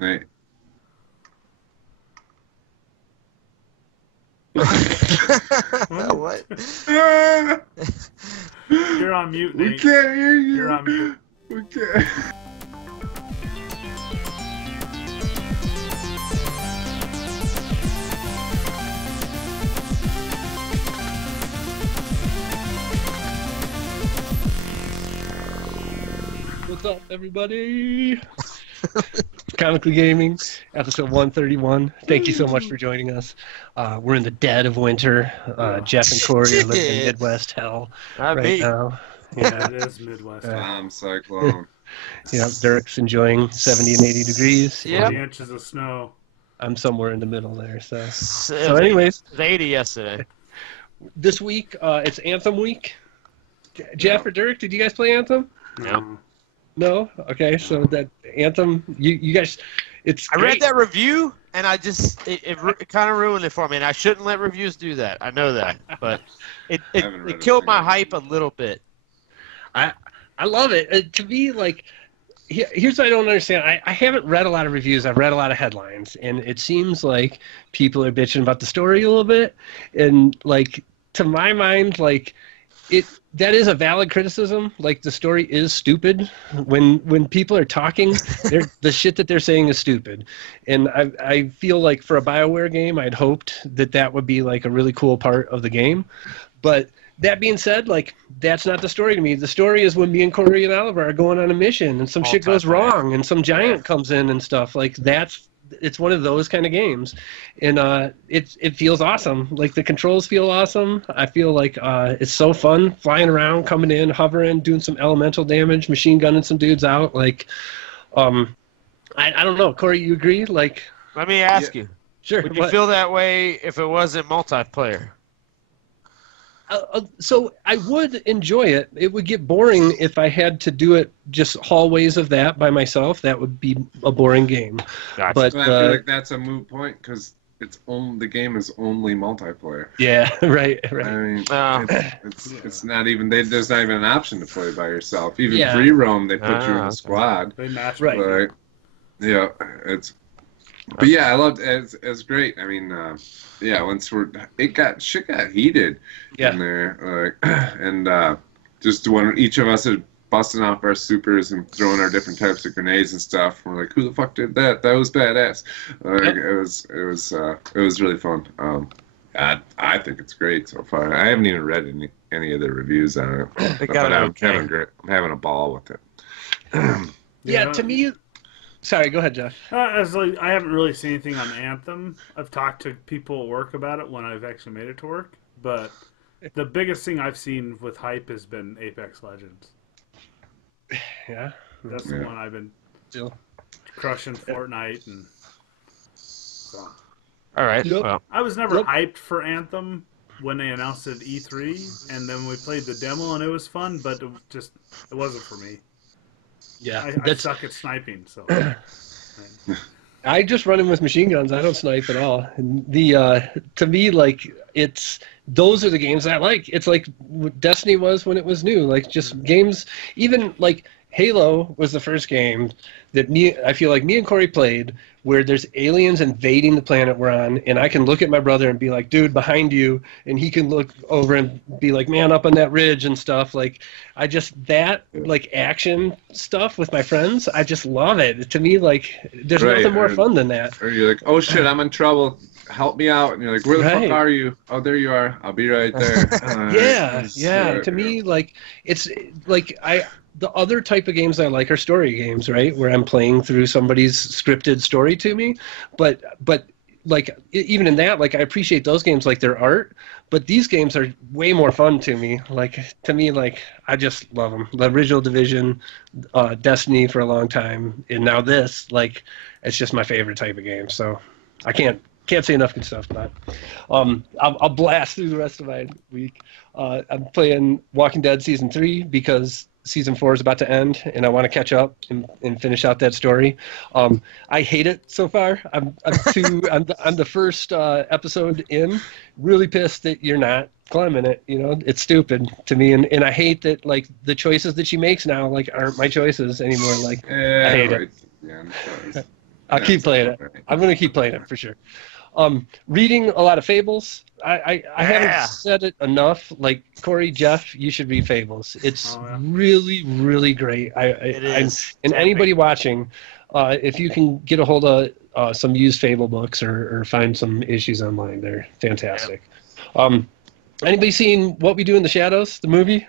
Right. What? You're on mute, Nate. We can't hear you. You're on mute. We can't. What's up, everybody? Comically Gaming, episode 131. Thank you so much for joining us. We're in the dead of winter. Jeff and Corey are living in Midwest hell right now. Yeah, It is Midwest. Cyclone. yeah. Dirk's enjoying 70 and 80 degrees. Yeah. 40 inches of snow. I'm somewhere in the middle there. So anyways, it was 80 yesterday. this week it's Anthem week. Jeff or Dirk, did you guys play Anthem? No. No? Okay, so that Anthem, you guys, it's I great. read that review, and I just it kind of ruined it for me. And I shouldn't let reviews do that. I know that, but it killed my hype a little bit. I love it. To me, like, here's what I don't understand. I haven't read a lot of reviews. I've read a lot of headlines, and it seems like people are bitching about the story a little bit. And, like, to my mind, like, that is a valid criticism. Like, the story is stupid. When people are talking, the shit that they're saying is stupid. And I feel like for a BioWare game, I'd hoped that would be, like, a really cool part of the game. But that being said, like, that's not the story to me. The story is when me and Corey and Oliver are going on a mission and some shit goes wrong and some giant comes in and stuff. Like, it's one of those kind of games. And it feels awesome. Like, the controls feel awesome. I feel like it's so fun flying around, coming in, hovering, doing some elemental damage, machine gunning some dudes out. Like, I don't know. Corey, you agree? Like, Let me ask you. Sure. Would you feel that way if it wasn't multiplayer? So I would enjoy it. It would get boring if I had to do it just hallways of that by myself. That would be a boring game. Gotcha. But I feel like that's a moot point because the game is only multiplayer. yeah, right. I mean, it's not even there's not even an option to play by yourself. Even free roam, they put you in a squad. They match Right. But, yeah, it's. But yeah, I loved it. It's great. I mean, once shit got heated in there, and just when each of us had busting off our supers and throwing our different types of grenades and stuff, we're like, who the fuck did that? That was badass. It was really fun. I think it's great so far. I haven't even read any of the reviews on it, but I'm having a ball with it. Yeah, to me. Sorry, go ahead, Jeff. I haven't really seen anything on Anthem. I've talked to people at work about it when I've actually made it to work, but the biggest thing I've seen with hype has been Apex Legends. Yeah. That's the one I've been Still crushing Fortnite. And so. All right. Yep. Well, I was never hyped for Anthem when they announced it at E3, and then we played the demo, and it was fun, but it wasn't for me. Yeah, I suck at sniping, so. I just run in with machine guns. I don't snipe at all. And to me, like, those are the games I like. It's like what Destiny was when it was new. Like, just games, even like Halo was the first game that I feel like me and Corey played where there's aliens invading the planet we're on, and I can look at my brother and be like, dude, behind you, and he can look over and be like, man, up on that ridge and stuff. Like, like, action stuff with my friends, I just love it. To me, like, there's nothing more fun than that. Or you're like, oh shit, I'm in trouble, help me out, and you're like, where the fuck are you? Oh, there you are, I'll be right there. To me, like, it's like the other type of games I like are story games, right? Where I'm playing through somebody's scripted story to me. But like, even in that, like, I appreciate those games, like, their art. But these games are way more fun to me. Like, I just love them. The original Division, Destiny for a long time, and now this, like, it's just my favorite type of game. So I can't say enough good stuff about it. I'll blast through the rest of my week. I'm playing Walking Dead Season 3 because Season 4 is about to end, and I want to catch up and finish out that story. I hate it so far. I'm the first episode in. Really pissed that you're not climbing it. You know, it's stupid to me, and I hate that, like, the choices that she makes now, like, aren't my choices anymore. Like, I hate it. Yeah, I'll keep playing it. I'm going to keep playing it for sure. Reading a lot of Fables. I haven't said it enough. Like, Corey, Jeff, you should read Fables. It's really, really great. It is. And anybody watching, if you can get a hold of some used Fable books or find some issues online, they're fantastic. Anybody seen What We Do in the Shadows, the movie?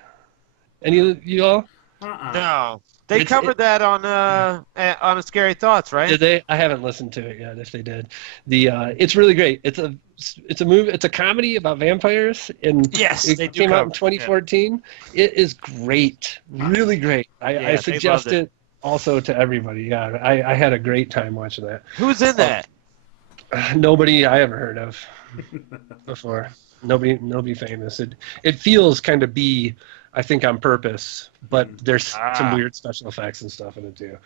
Any of you all? No. They covered that on a Scary Thoughts, right? Did they? I haven't listened to it yet. If they did, it's really great. It's a movie. It's a comedy about vampires, and it came out in 2014. Yeah. It is great, really great. I suggest it also to everybody. Yeah, I had a great time watching that. Who's in that? Nobody I ever heard of before. Nobody famous. It feels kind of I think on purpose, but there's some weird special effects and stuff in it too.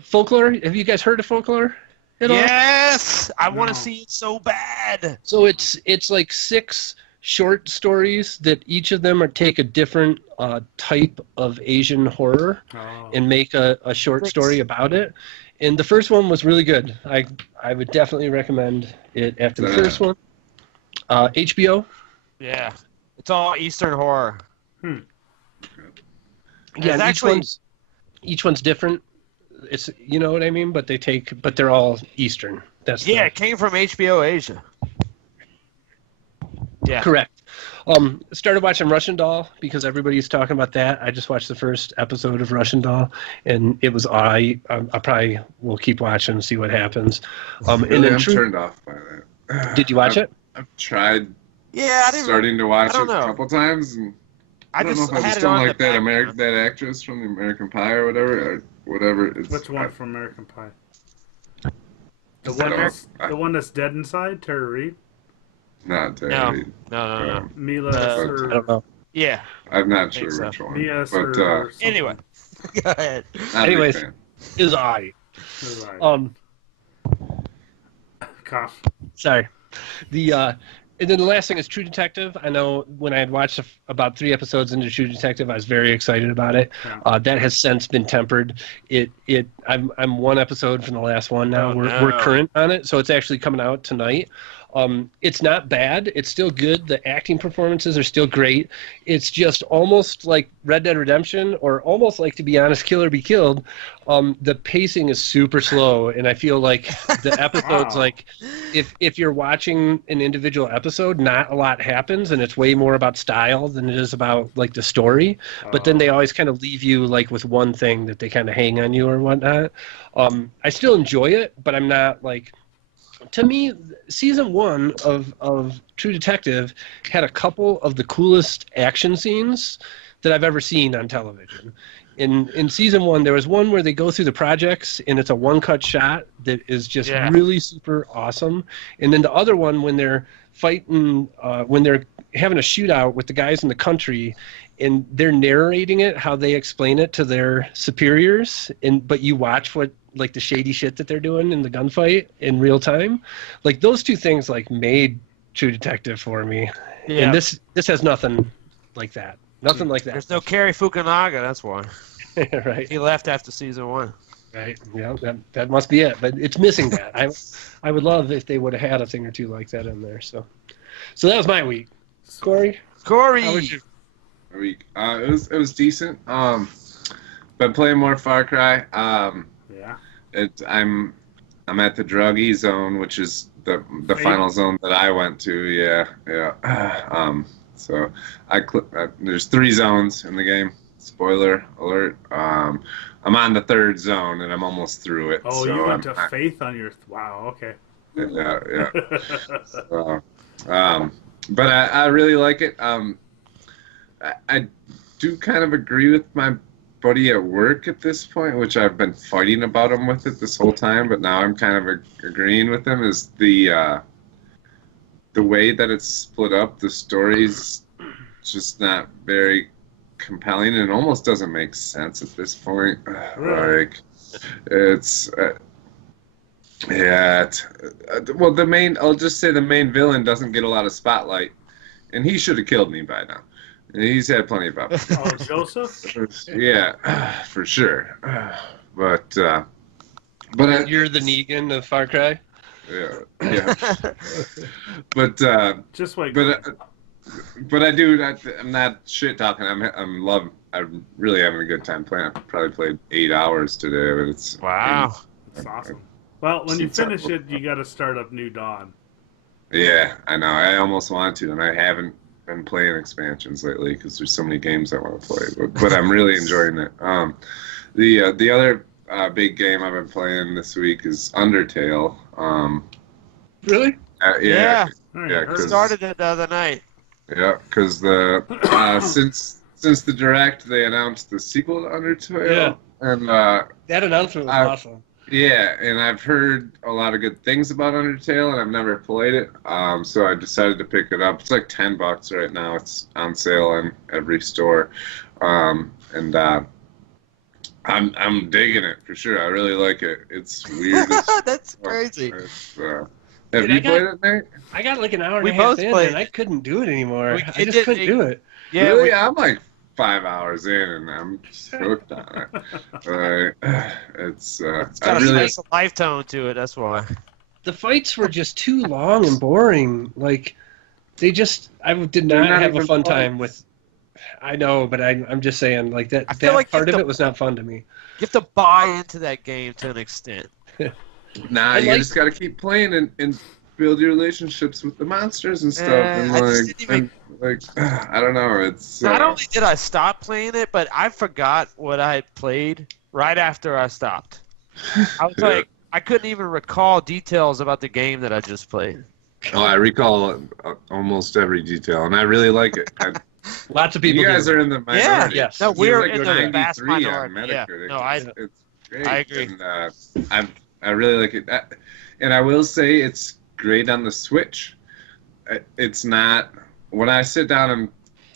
Folklore. Have you guys heard of Folklore at all? Yes, I want to see it so bad. So it's like 6 short stories that each of them take a different type of Asian horror and make a short story about it. And the first one was really good. I would definitely recommend it after the first one. HBO. Yeah. It's all Eastern horror. Yeah, each one's different. It's, you know what I mean, but they're all Eastern. It came from HBO Asia. Yeah, correct. Started watching Russian Doll because everybody's talking about that. I just watched the first episode of Russian Doll, and it was I probably will keep watching and see what happens. And then I'm turned off by that. Did you watch it? I've tried. Yeah, starting to watch it a couple times, and I don't know if I just don't like that actress from the American Pie or whatever. Which one from American Pie? The one that's dead inside, Tara Reid. Not Tara Reid. No. Mila. I don't know. Yeah. I'm not sure which one. Mia, but anyway, go ahead. Anyways, is I. Cough. Sorry. And then the last thing is True Detective. I know when I had watched about 3 episodes into True Detective, I was very excited about it. Yeah. That has since been tempered. I'm 1 episode from the last one now. We're current on it, so it's actually coming out tonight. It's not bad. It's still good. The acting performances are still great. It's just almost like Red Dead Redemption, or almost like, to be honest, Kill or Be Killed. The pacing is super slow, and I feel like the episodes, like if you're watching an individual episode, not a lot happens, and it's way more about style than it is about like the story. But then they always kind of leave you like with one thing that they kind of hang on you or whatnot. I still enjoy it, but I'm not like. To me, season 1 of True Detective had a couple of the coolest action scenes that I've ever seen on television. In season 1, there was one where they go through the projects, and it's a one-cut shot that is just really super awesome. And then the other one, when they're fighting, when they're having a shootout with the guys in the country, and they're narrating it, how they explain it to their superiors, but you watch what, like, the shady shit that they're doing in the gunfight in real time. Like, those 2 things like made True Detective for me. Yeah. And this has nothing like that. Nothing like that. There's no Cary Fukunaga, that's why. Right. He left after season 1. Right. Yeah, that must be it. But it's missing that. I would love if they would have had a thing or 2 like that in there. So that was my week. Corey, how was your week? It was decent. Been playing more Far Cry. I'm at the druggy zone, which is the final zone that I went to. Yeah. So there's 3 zones in the game. Spoiler alert. I'm on the 3rd zone, and I'm almost through it. Oh, so you went to Faith on your... Wow, okay. Yeah. But I really like it. I do kind of agree with my buddy at work at this point, which I've been fighting about him with it this whole time, but now I'm kind of agreeing with him, is the way that it's split up. The story's just not very compelling, and it almost doesn't make sense at this point. Like, it's well, I'll just say the main villain doesn't get a lot of spotlight, and he should have killed me by now. He's had plenty of opportunities. Joseph? Yeah, for sure. But But you're the Negan of Far Cry. Yeah. But just wait. But I'm not shit talking. I'm really having a good time playing. I probably played 8 hours today, but it's wow. It's awesome. Well, when you finish it, you got to start up New Dawn. Yeah, I know. I almost want to, and I haven't been playing expansions lately because there's so many games I want to play. But I'm really enjoying it. The other big game I've been playing this week is Undertale. Really? Yeah. I started it the other night. Yeah, because since the Direct, they announced the sequel to Undertale. Yeah. And that announcement was awesome. Yeah, and I've heard a lot of good things about Undertale, and I've never played it. So I decided to pick it up. It's like $10 right now. It's on sale in every store, and I'm digging it for sure. I really like it. It's weird. That's crazy. Have you played it, Nate? I got like an hour and a half in, and I couldn't do it anymore. I just couldn't do it. Yeah, really? I'm like 5 hours in, and I'm hooked on it. It's got a nice life tone to it. That's why. The fights were just too long and boring. Like, I did not have a fun time with. I know, but I'm just saying, like that part of it was not fun to me. You have to buy into that game to an extent. Nah, you just got to keep playing and build your relationships with the monsters and stuff. And I don't know. It's not only did I stop playing it, but I forgot what I had played right after I stopped. I was like, I couldn't even recall details about the game that I just played. Oh, I recall almost every detail, and I really like it. Lots of people. You guys are in the minority. Yeah, yes. No, we're in the vast minority. Yeah. No, it's great. I agree. And, I really like it. And I will say it's great on the Switch. It's not... When I sit down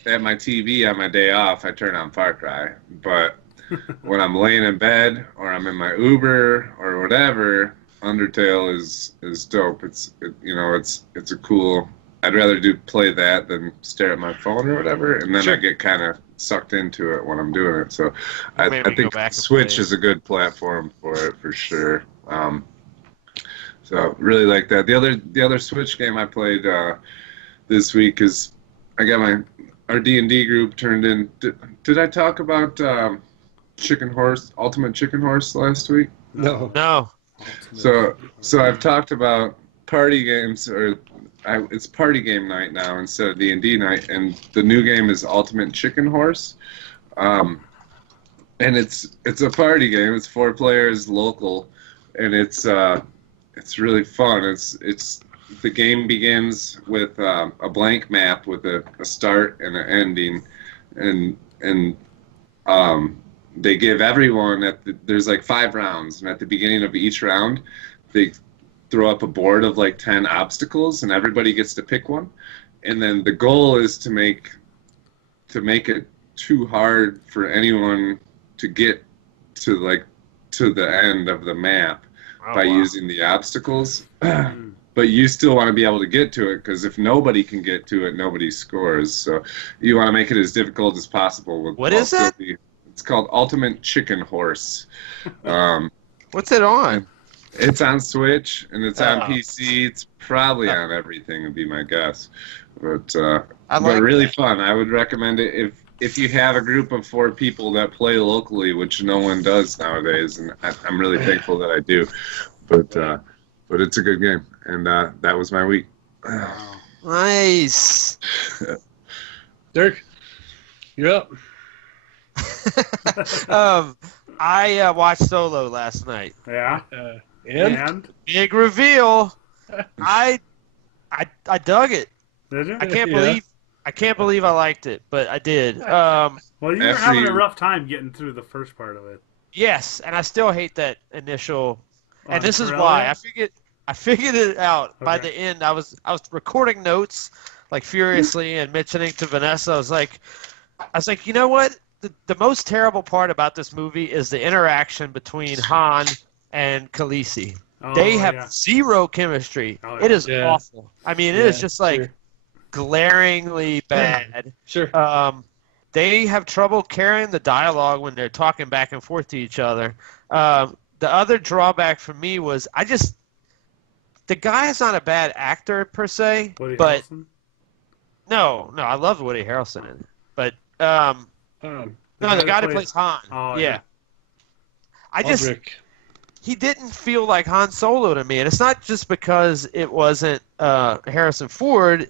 at my TV on my day off, I turn on Far Cry. But when I'm laying in bed or I'm in my Uber or whatever, Undertale is dope. It's a cool... I'd rather play that than stare at my phone or whatever, and then I get kind of sucked into it when I'm doing it. So I think Switch is a good platform for it for sure. So really like that. The other Switch game I played this week is I got our D&D group turned in. Did I talk about Ultimate Chicken Horse last week? No. So I've talked about party games it's party game night now instead of D&D night, and the new game is Ultimate Chicken Horse, and it's a party game. It's 4 players, local, and it's really fun. It's the game begins with a blank map with a start and an ending, and they give everyone there's like 5 rounds, and at the beginning of each round, they throw up a board of like 10 obstacles, and everybody gets to pick one, and then the goal is to make it too hard for anyone to get to the end of the map by using the obstacles. But you still want to be able to get to it, because if nobody can get to it, nobody scores. So you want to make it as difficult as possible. What is that? It's called Ultimate Chicken Horse. What's it on? It's on Switch, and it's on PC. It's probably on everything, would be my guess. But really fun. I would recommend it if you have a group of 4 people that play locally, which no one does nowadays, and I'm really thankful that I do. But it's a good game, and that was my week. Nice. Dirk, you're up. I watched Solo last night. Yeah. And big reveal. I dug it. Did you? I can't believe I liked it, but I did. Well, you were having a rough time getting through the first part of it. Yes, and I still hate that initial. And this is why I figured it out by the end. I was recording notes like furiously and mentioning to Vanessa. I was like, you know what? The most terrible part about this movie is the interaction between Han and Khaleesi. They have zero chemistry. It is awful. I mean, it is just like glaringly bad. Sure. They have trouble carrying the dialogue when they're talking back and forth to each other. the other drawback for me was the guy is not a bad actor per se, Woody but Harrelson? no, I love Woody Harrelson in it, but the guy that plays Han, yeah. He didn't feel like Han Solo to me, and it's not just because it wasn't Harrison Ford.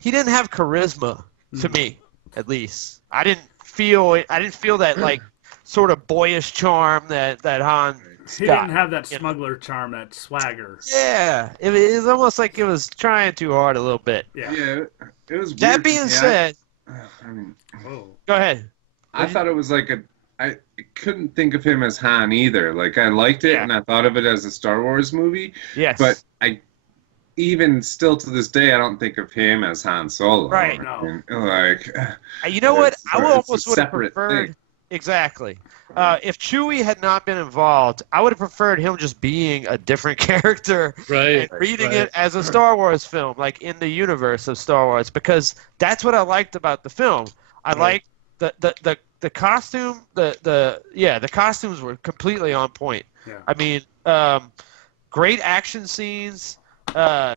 He didn't have charisma to me, at least. I didn't feel that like sort of boyish charm that Han. He didn't have that smuggler charm, that swagger. Yeah, it was almost like it was trying too hard a little bit. Yeah, it was weird. That being said, go ahead. I thought it was like I couldn't think of him as Han either. Like, I liked it, and I thought of it as a Star Wars movie. Yes. But even still to this day, I don't think of him as Han Solo. Right. No. Like, you know what? I almost would have separate preferred. thing. Exactly. If Chewie had not been involved, I would have preferred him just being a different character and reading it as a Star Wars film, like in the universe of Star Wars, because that's what I liked about the film. I liked the costume. The costumes were completely on point. Yeah. I mean, great action scenes. I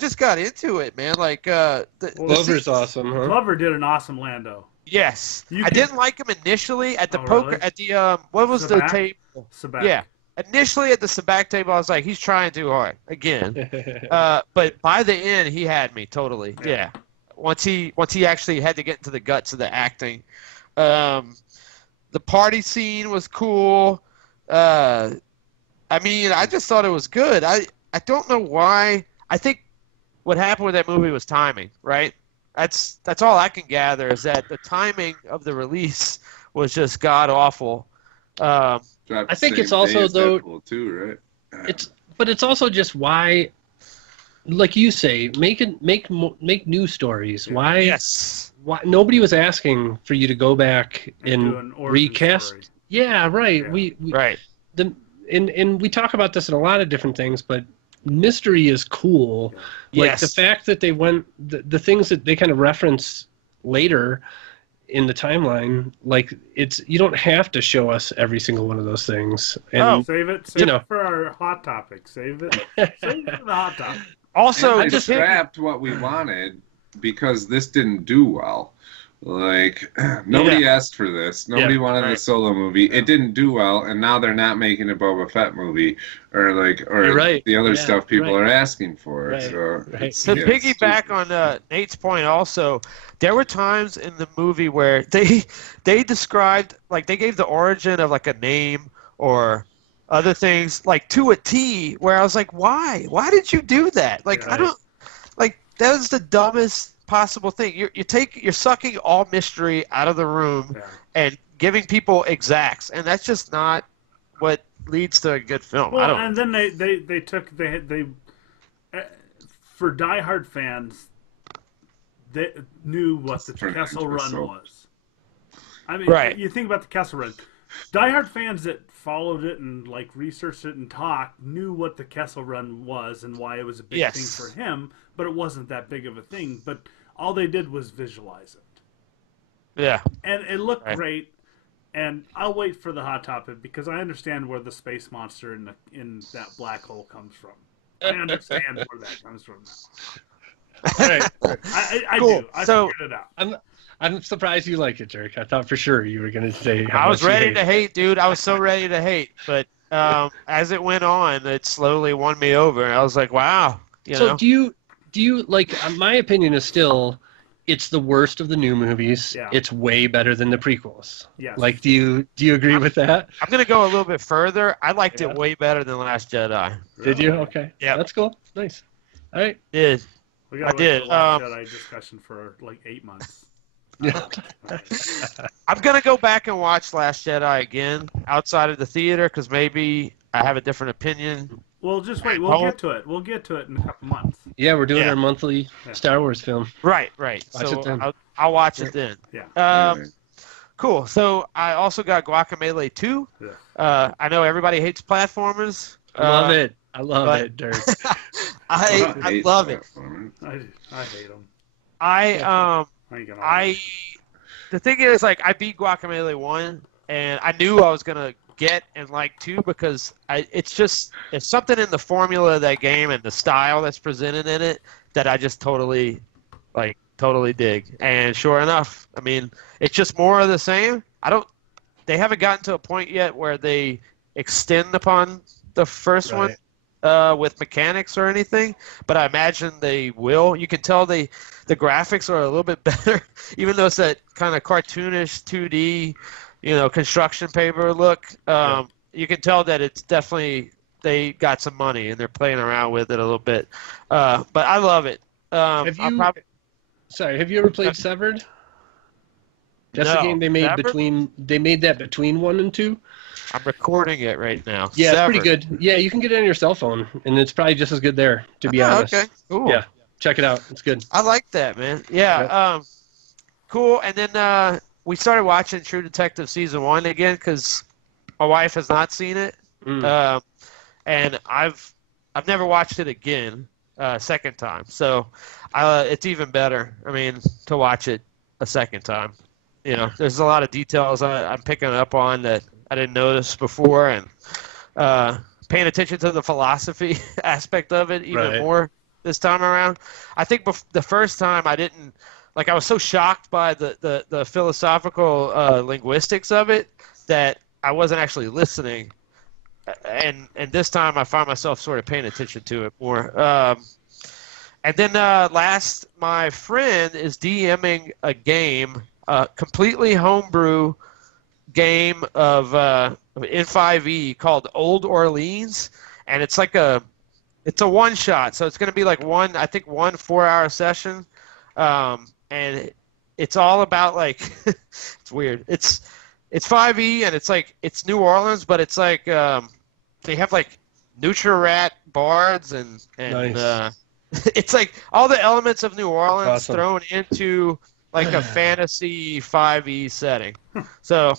just got into it, man. Like, Glover's awesome, huh? Glover did an awesome Lando. Yes, I didn't like him initially at the really? at the what was Sabak? the table? Sabak. Yeah, initially at the Sabak table, I was like, he's trying too hard again. But by the end, he had me totally. Yeah. Once he actually had to get into the guts of the acting, the party scene was cool. I mean, I just thought it was good. I don't know why. I think what happened with that movie was timing, right? That's all I can gather is that the timing of the release was just god awful. I think it's also though too, right? It's also just why, like you say, make new stories. Yeah. Why? Yes. Why nobody was asking for you to go back and recast? Story. Yeah, right. Yeah. We right. And we talk about this in a lot of different things, but mystery is cool. Like the fact that they went the things that they kind of reference later in the timeline, like you don't have to show us every single one of those things. And, save it for our hot topic. Save it for the hot topic. Also, I just scrapped what we wanted because this didn't do well. Like, nobody asked for this. Nobody wanted a solo movie. Yeah. It didn't do well, and now they're not making a Boba Fett movie or the other stuff people are asking for. Right. So to piggyback on Nate's point, also, there were times in the movie where they described, like, they gave the origin of like a name or other things like to a T, where I was like, why? Why did you do that? Like, I don't like that was the dumbest possible thing. You're sucking all mystery out of the room and giving people exacts, and that's just not what leads to a good film. Well, and then they for diehard fans, they knew what the Kessel Run was. I mean, you think about the Kessel Run. Diehard fans that followed it and like researched it and talked knew what the Kessel Run was and why it was a big thing for him, but it wasn't that big of a thing. But all they did was visualize it. Yeah. And it looked great. And I'll wait for the hot topic because I understand where the space monster in that black hole comes from. I understand where that comes from now. All right. I do. I figured it out. I'm surprised you like it, Dirk. I thought for sure you were going to say how I was much ready to hate, dude. I was so ready to hate. But as it went on, it slowly won me over. And I was like, wow. You know? Do you like, my opinion is still, it's the worst of the new movies. Yeah. It's way better than the prequels. Yes. Like, do you agree with that? I'm going to go a little bit further. I liked it way better than Last Jedi. Did you? Okay. Yeah. That's cool. Nice. All right. Did. I did. Last Jedi discussion for like 8 months. Yeah. I'm going to go back and watch Last Jedi again outside of the theater because maybe I have a different opinion. Well, just wait. We'll get to it. We'll get to it in a couple months. Yeah, we're doing our monthly Star Wars film. Right. Watch so it then. I'll watch it then. Yeah. Cool. So I also got Guacamelee 2. Yeah. I know everybody hates platformers. Love it. I love it, Dirk. I love it. I hate them. The thing is, like, I beat Guacamelee 1, and I knew I was gonna get and like too, because it's something in the formula of that game and the style that's presented in it that I just totally dig. And sure enough, I mean, it's just more of the same. They haven't gotten to a point yet where they extend upon the first one with mechanics or anything, but I imagine they will. You can tell the graphics are a little bit better, even though it's that kind of cartoonish 2D, construction paper look. You can tell that it's definitely, they got some money and they're playing around with it a little bit. But I love it. Have you ever played Severed? That's the game they made between 1 and 2. I'm recording it right now. Yeah, Severed. It's pretty good. Yeah, you can get it on your cell phone, and it's probably just as good there, to be honest. Okay, cool. Yeah, check it out. It's good. I like that, man. Yeah, cool. And then we started watching True Detective Season 1 again because my wife has not seen it. And I've never watched it again, second time. So it's even better, to watch it a second time. There's a lot of details I'm picking up on that I didn't notice before, and paying attention to the philosophy aspect of it even more this time around. I think the first time I didn't, I was so shocked by the philosophical linguistics of it that I wasn't actually listening, and this time I found myself sort of paying attention to it more. And then my friend is DMing a game, completely homebrew game of in 5e called Old Orleans, and it's a one shot, so it's going to be one 4-hour session, and it's all about it's weird. It's 5e, and it's New Orleans, but it's they have Nutri-Rat bards and nice. It's all the elements of New Orleans thrown into a fantasy 5e setting. So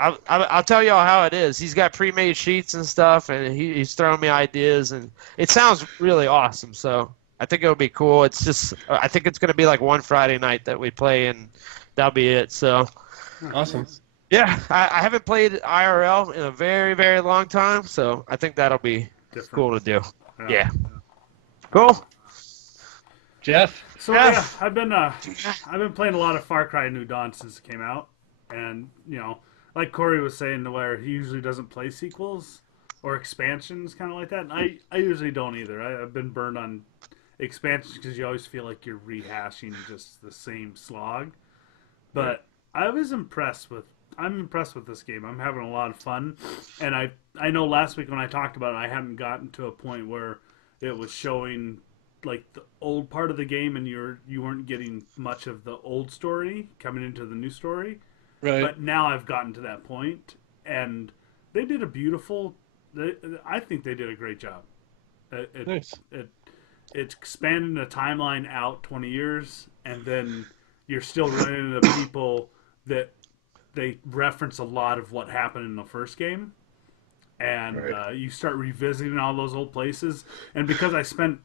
I'll tell y'all how it is. He's got pre-made sheets and stuff, and he's throwing me ideas, and it sounds really awesome. So I think it'll be cool. It's just I think it's going to be one Friday night that we play, and that'll be it. So awesome. Yeah, I haven't played IRL in a very, very long time, so I think that'll be cool to do. Yeah. Cool. Jeff. So yeah, I've been playing a lot of Far Cry New Dawn since it came out, and like Corey was saying, where he usually doesn't play sequels or expansions, kind of like that. And I usually don't either. I've been burned on expansions because you always feel like you're rehashing just the same slog. But I'm impressed with this game. I'm having a lot of fun, and I know last week when I talked about it, I hadn't gotten to a point where it was showing the old part of the game, and you weren't getting much of the old story coming into the new story. Right. But now I've gotten to that point, and they did I think they did a great job. Nice. It's expanding the timeline out 20 years, and then you're still running into people that they reference a lot of what happened in the first game, and you start revisiting all those old places. And because I spent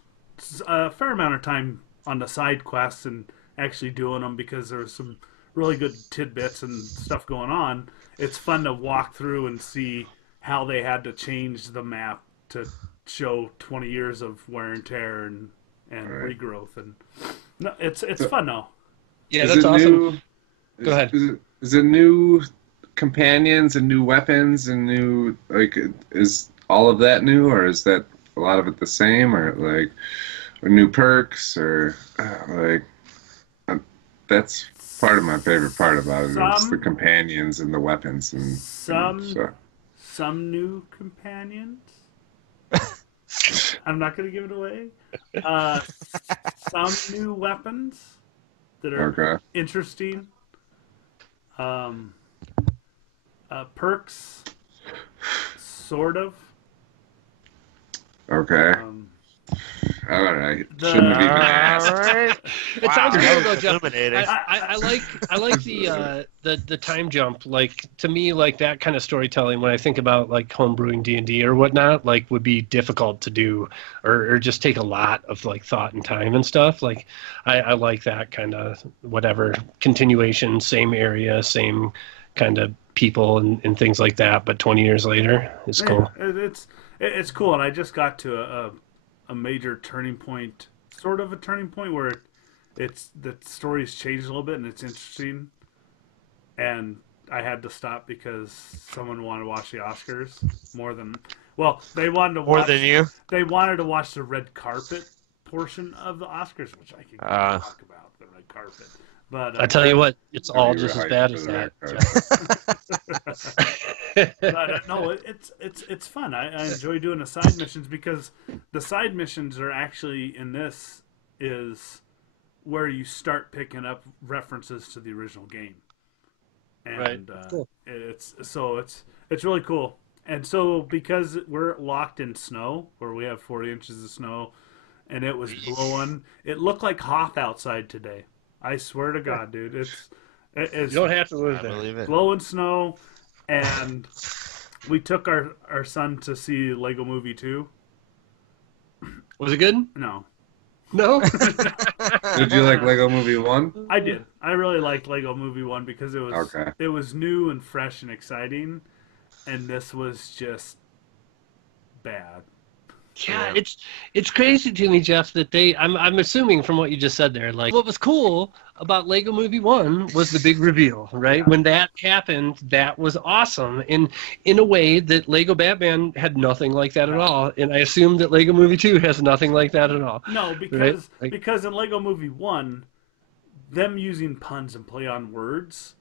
a fair amount of time on the side quests and actually doing them, because there's some really good tidbits and stuff going on, it's fun to walk through and see how they had to change the map to show 20 years of wear and tear and regrowth. And no, it's fun though. Yeah, that's awesome. Go ahead. Is it new companions and new weapons and new, is all of that new, or is that a lot of it the same, or new perks, or that's part of my favorite part about it. It's the companions and the weapons and some new companions. I'm not going to give it away. Some new weapons that are interesting. Perks, sort of. Okay. All right. Shouldn't be mad. All right. It sounds good though, Jeff. Illuminating. I like the time jump. To me, that kind of storytelling, when I think about homebrewing D&D or whatnot, would be difficult to do, or just take a lot of thought and time and stuff. I like that kind of whatever continuation, same area, same kind of people and things like that. But 20 years later, it's cool. It's cool, and I just got to a major turning point, sort of a turning point where the story's changed a little bit and it's interesting, and I had to stop because someone wanted to watch the Oscars more than they wanted to watch more than you. They wanted to watch the red carpet portion of the Oscars, which I can talk about the red carpet. But I tell you what, it's all just as bad as that. But no, it's fun. I enjoy doing the side missions because the side missions are actually in this is where you start picking up references to the original game, and cool. it's really cool. And so because we're locked in snow, where we have 40 inches of snow, and it was blowing, it looked like Hoth outside today. I swear to God, dude, it's you don't have to live there. Blowing snow, and we took our son to see Lego Movie 2. Was it good? No. No? Did you like Lego Movie 1? I did. I really liked Lego Movie 1 because it was new and fresh and exciting, and this was just bad. Yeah, it's crazy to me, Jeff, that I'm assuming from what you just said there, like what was cool about Lego Movie 1 was the big reveal, right? Yeah. When that happened, that was awesome. And in a way that Lego Batman had nothing like that at all. And I assume that Lego Movie 2 has nothing like that at all. No, because because in Lego Movie 1, them using puns and play on words,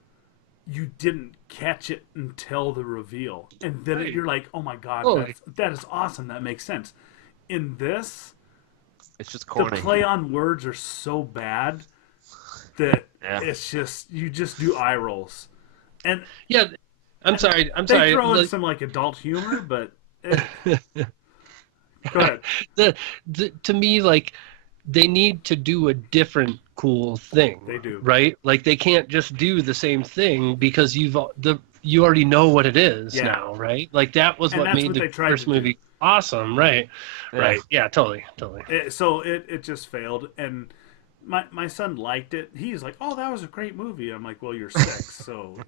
you didn't catch it until the reveal. And then you're like, oh my God, that is awesome. That makes sense. In this, it's just corny. The play on words are so bad that it's just, you just do eye rolls. And yeah, I'm sorry. They throw in some like adult humor, but go ahead. To me, like, they need to do a different cool thing. They do. Right? Like, they can't just do the same thing because you already know what it is now, right? Like, that was what made the first movie awesome, right? Yeah. Right. Yeah, totally. So it just failed, and my son liked it. He's like, "Oh, that was a great movie." I'm like, "Well, you're 6, so."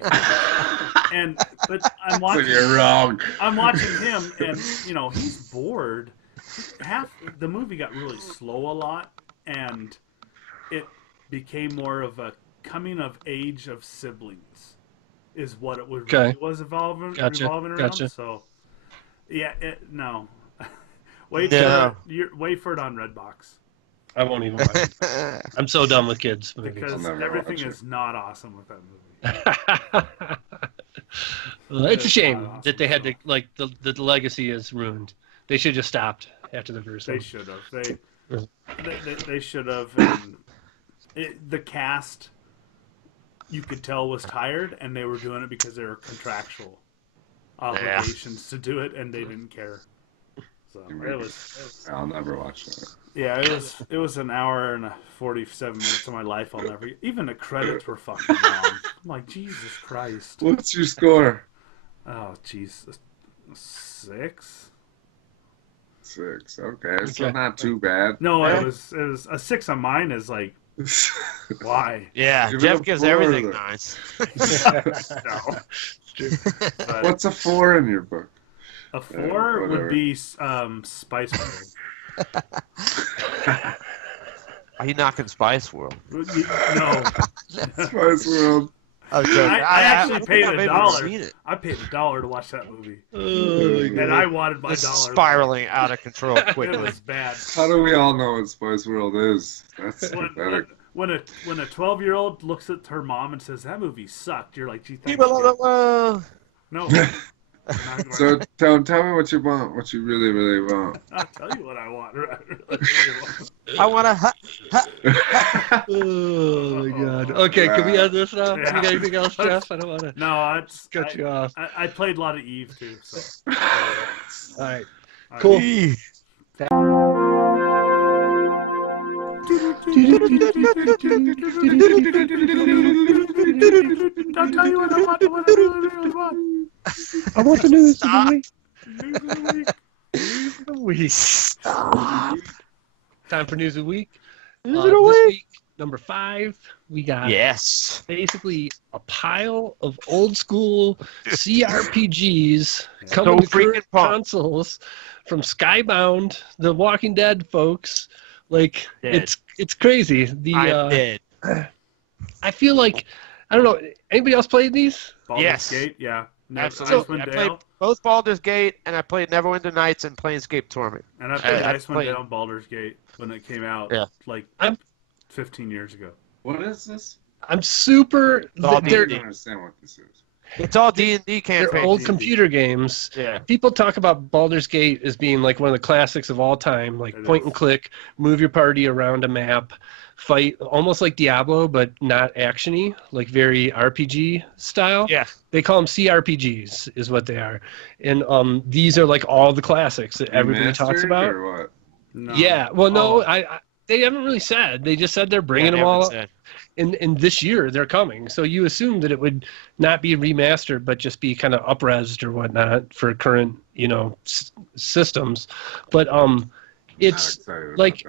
But I'm watching. So you're wrong. I'm watching him, and he's bored. Half the movie got really slow a lot, and it became more of a coming of age of siblings, is what it really was revolving around. So. Yeah, no. Wait for it on Redbox. I won't even watch it. I'm so done with kids movies. Because everything is not awesome with that movie. Well, it's a shame that they had to, like, the legacy is ruined. They should have just stopped after the first one. They should have. They should have. And the cast, you could tell, was tired, and they were doing it because they were contractual obligations to do it, and they didn't care. So I'll never watch that. Yeah, it was an hour and 47 minutes of my life I'll never. Even the credits were fucking long. I'm like, Jesus Christ. What's your score? Oh, Jesus. 6. 6. Okay, so not too bad. No, it was a 6 on mine. Is like, why? Yeah, Jeff gives everything nice. No. But what's a 4 in your book? A 4 would be Spice World. Are you knocking Spice World? No. Spice World. I actually paid $1. I paid $1 to watch that movie. And I wanted my $1. Spiraling out of control quickly. It was bad. How do we all know what Spice World is? That's pathetic. When a 12-year-old looks at her mom and says, that movie sucked, you're like, gee, thank you. No. So tell me what you want, what you really, really want. I'll tell you what I want. I want a Oh my God. Okay, can we end this now? Yeah. You got anything else, Jeff? I don't want to. No, cut you off. I played a lot of Eve too. So. All right. Cool. Don't tell you what I want. I want the news of the week. Stop. Time for news of the week. This week Number 5, we got basically a pile of old school CRPGs coming to current consoles from Skybound, the Walking Dead folks. Like it's crazy. I'm dead. I feel like I don't know. Anybody else played these? Baldur's Gate, yeah. Absolutely. I played both Baldur's Gate and I played Neverwinter Nights and Planescape Torment. And I played Icewind Dale and Baldur's Gate when it came out like 15 years ago. What is this? I'm super... I don't understand what this is. It's all D&D campaigns. They're old computer games. Yeah. People talk about Baldur's Gate as being like one of the classics of all time, like point and click, move your party around a map, fight, almost like Diablo, but not action-y, like very RPG style. Yeah. They call them CRPGs, is what they are. And these are like all the classics that everybody talks about. Or what? No. Yeah. Well, no, they haven't really said. They just said they're bringing them all up. And this year they're coming. So you assume that it would not be remastered, but just be kind of up-resed or whatnot for current, systems. But it's like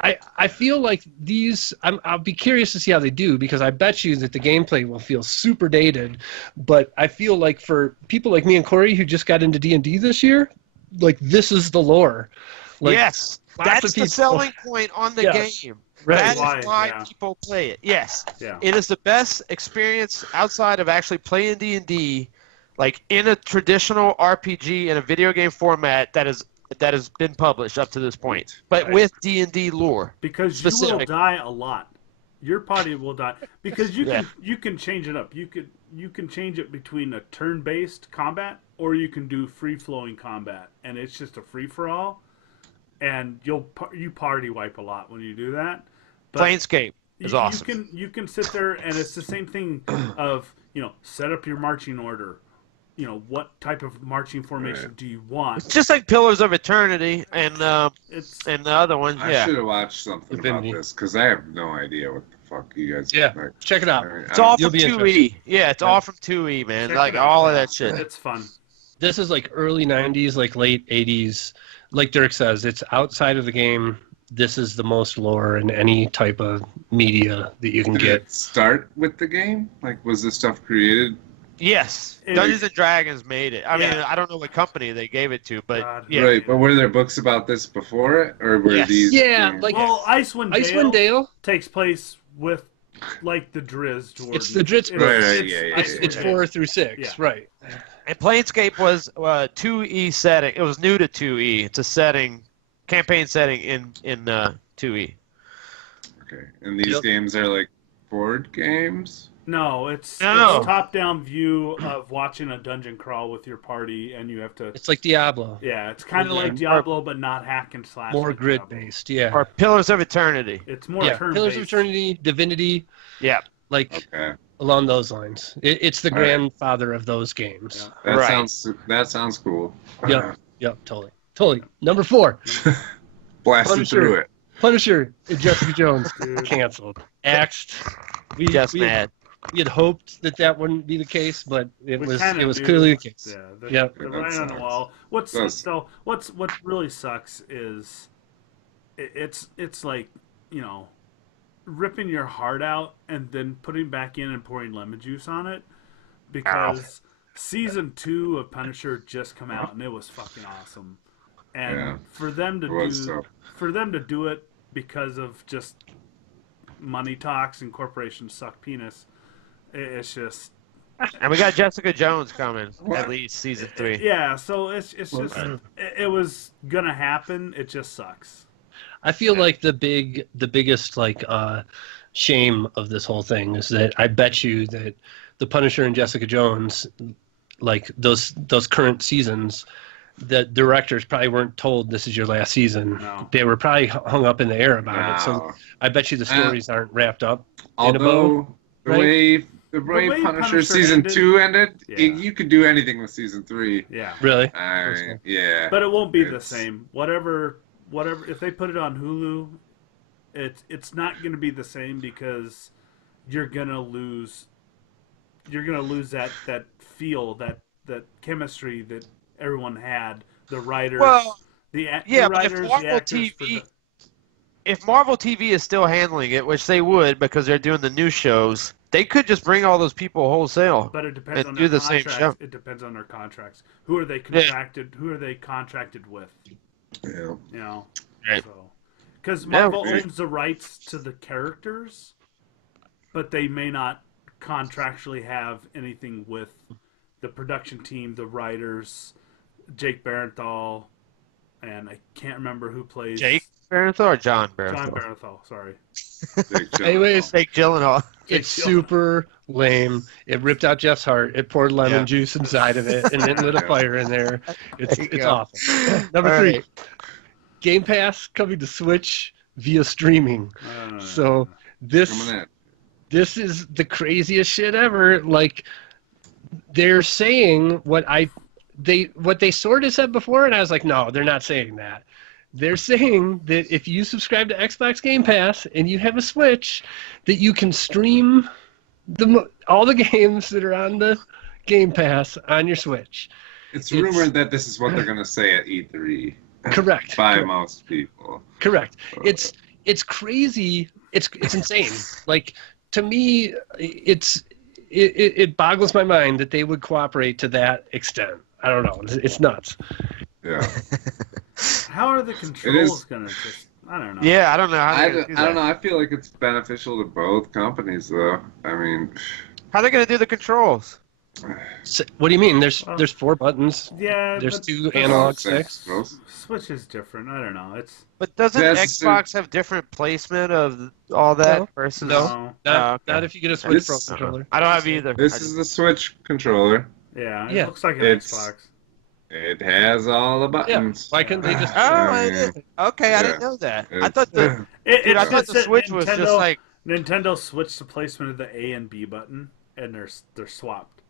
I feel like these. I'll be curious to see how they do because I bet you that the gameplay will feel super dated. But I feel like for people like me and Corey who just got into D&D this year, like this is the lore. Like, yes, that's the selling point on the game. Right. That is why people play it. Yes, it is the best experience outside of actually playing D&D, like in a traditional RPG in a video game format that has been published up to this point, but with D&D lore. Because you will die a lot. Your party will die because you can change it up. You can change it between a turn-based combat or you can do free-flowing combat, and it's just a free-for-all. And you party wipe a lot when you do that. But Planescape is awesome. You can sit there and it's the same thing of set up your marching order. What type of marching formation do you want? It's just like Pillars of Eternity and the other one. I should have watched something about this because I have no idea what the fuck you guys. Check it out. It's all from 2E. Yeah, it's all from 2E, man. Like all of that shit. It's fun. This is like early 90s, like late 80s. Like Dirk says, it's outside of the game. This is the most lore in any type of media that you can get. Did it start with the game? Like, was this stuff created? Yes. Dungeons & Dragons made it. I mean, I don't know what company they gave it to, but Right, but were there books about this before it? Or were these... Yeah, games? like... Well, Icewind Dale takes place with, like, the Drizzt. Jordan. It's the Drizzt. It's 4 through 6, right. And Planescape was 2E setting. It was new to 2E. It's a campaign setting in 2E. Okay, and these games are like board games? No, it's top-down view of watching a dungeon crawl with your party, and you have to... It's like Diablo. Yeah, it's kind of like Diablo, but not hack and slash. More grid-based, Or Pillars of Eternity. It's more turn-based. Pillars of Eternity, Divinity. Yeah. Like... Okay. Along those lines, it's the grandfather of those games. Yeah. That sounds cool. Yep, totally. Number 4, blasting through it. Punisher and Jessica Jones canceled, axed. We had hoped that wouldn't be the case, but it was clearly the case. Yeah, they're right on the wall. What really sucks is it's like ripping your heart out and then putting back in and pouring lemon juice on it because season 2 of Punisher just come out and it was fucking awesome. And for them to do it because of just money talks and corporations suck penis, it's just. And we got Jessica Jones coming at least season 3. Yeah, so it's just it was gonna happen. It just sucks. I feel like the biggest shame of this whole thing is that I bet you that the Punisher and Jessica Jones, like those current seasons, the directors probably weren't told this is your last season. No. They were probably hung up in the air about it. So I bet you the stories aren't wrapped up. Although the way Punisher season 2 ended, you could do anything with season 3. Yeah. Really? Yeah. But it won't be the same. Whatever. If they put it on Hulu, it's not going to be the same because you're gonna lose that feel, that chemistry that everyone had. The writers, the writers, the actors. if Marvel TV is still handling it, which they would because they're doing the new shows, they could just bring all those people wholesale. But it depends on their their same contracts. show. It depends on their contracts. Who are they contracted? Who are they contracted with? Yeah. You know. Right. Because Marvel owns the rights to the characters, but they may not contractually have anything with the production team, the writers, Jake Barenthal, and I can't remember who plays Jake Barenthal or John Barenthal? John Barenthal, sorry. Anyways, Jake Gyllenhaal. It's super lame. It ripped out Jeff's heart. It poured lemon juice inside of it, and then lit a fire in there. It's awful. Number 3, Game Pass coming to Switch via streaming. So this is the craziest shit ever. Like, they're saying what they sort of said before, and I was like, no, they're not saying that. They're saying that if you subscribe to Xbox Game Pass and you have a Switch, that you can stream all the games that are on the Game Pass on your Switch. It's rumored that this is what they're going to say at E3. Correct. By most people. Correct. It's crazy. It's insane. Like, to me, it boggles my mind that they would cooperate to that extent. I don't know. It's nuts. Yeah. How are the controls going to just... I don't know. Yeah, I don't know. I don't know. I feel like it's beneficial to both companies, though. I mean... How are they going to do the controls? So, what do you mean? There's 4 buttons. Yeah, there's 2 analog sticks. Switch is different. I don't know. But doesn't Xbox have different placement of all that versus? No, not if you get a Switch Pro controller. I don't have either. This is the Switch controller. Yeah, it looks like an Xbox. It has all the buttons. Yeah. Why couldn't they just? Okay, I didn't know that. I thought the Switch was just like Nintendo switched the placement of the A and B button, and they're swapped.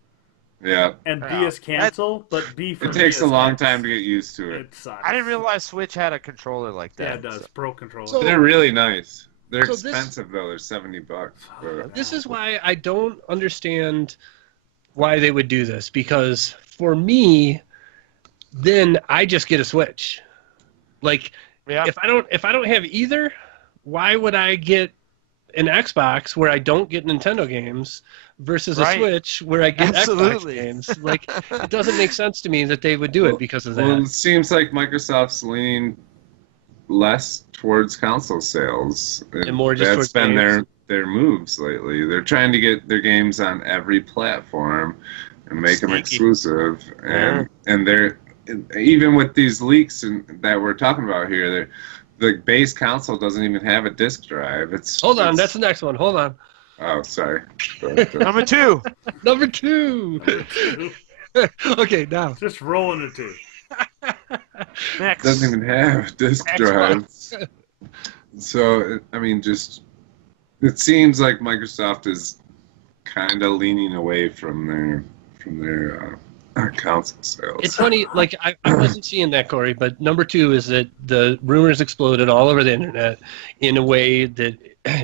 Yeah. And B is cancel, but B for it takes a long time to get used to it. It sucks. I didn't realize Switch had a controller like that. Yeah, it does. Pro controller. So, they're really nice. They're expensive though. They're $70. This is why I don't understand why they would do this, because for me, then I just get a Switch. Like, if I don't have either, why would I get an Xbox where I don't get Nintendo games versus a Switch where I get Xbox games? Like, it doesn't make sense to me that they would do it because of that. Well, it seems like Microsoft's leaning less towards console sales. And more just towards been their moves lately. They're trying to get their games on every platform and make them exclusive. And they're even with these leaks that we're talking about here, the base console doesn't even have a disc drive. Hold on, that's the next one. Hold on. Oh, sorry. Number 2. Number 2. Okay, now. Just rolling a 2. Next. Doesn't even have disc drives. So, I mean, it seems like Microsoft is kind of leaning away from their console sales. It's funny, like, I wasn't seeing that, Corey, but number 2 is that the rumors exploded all over the internet in a way that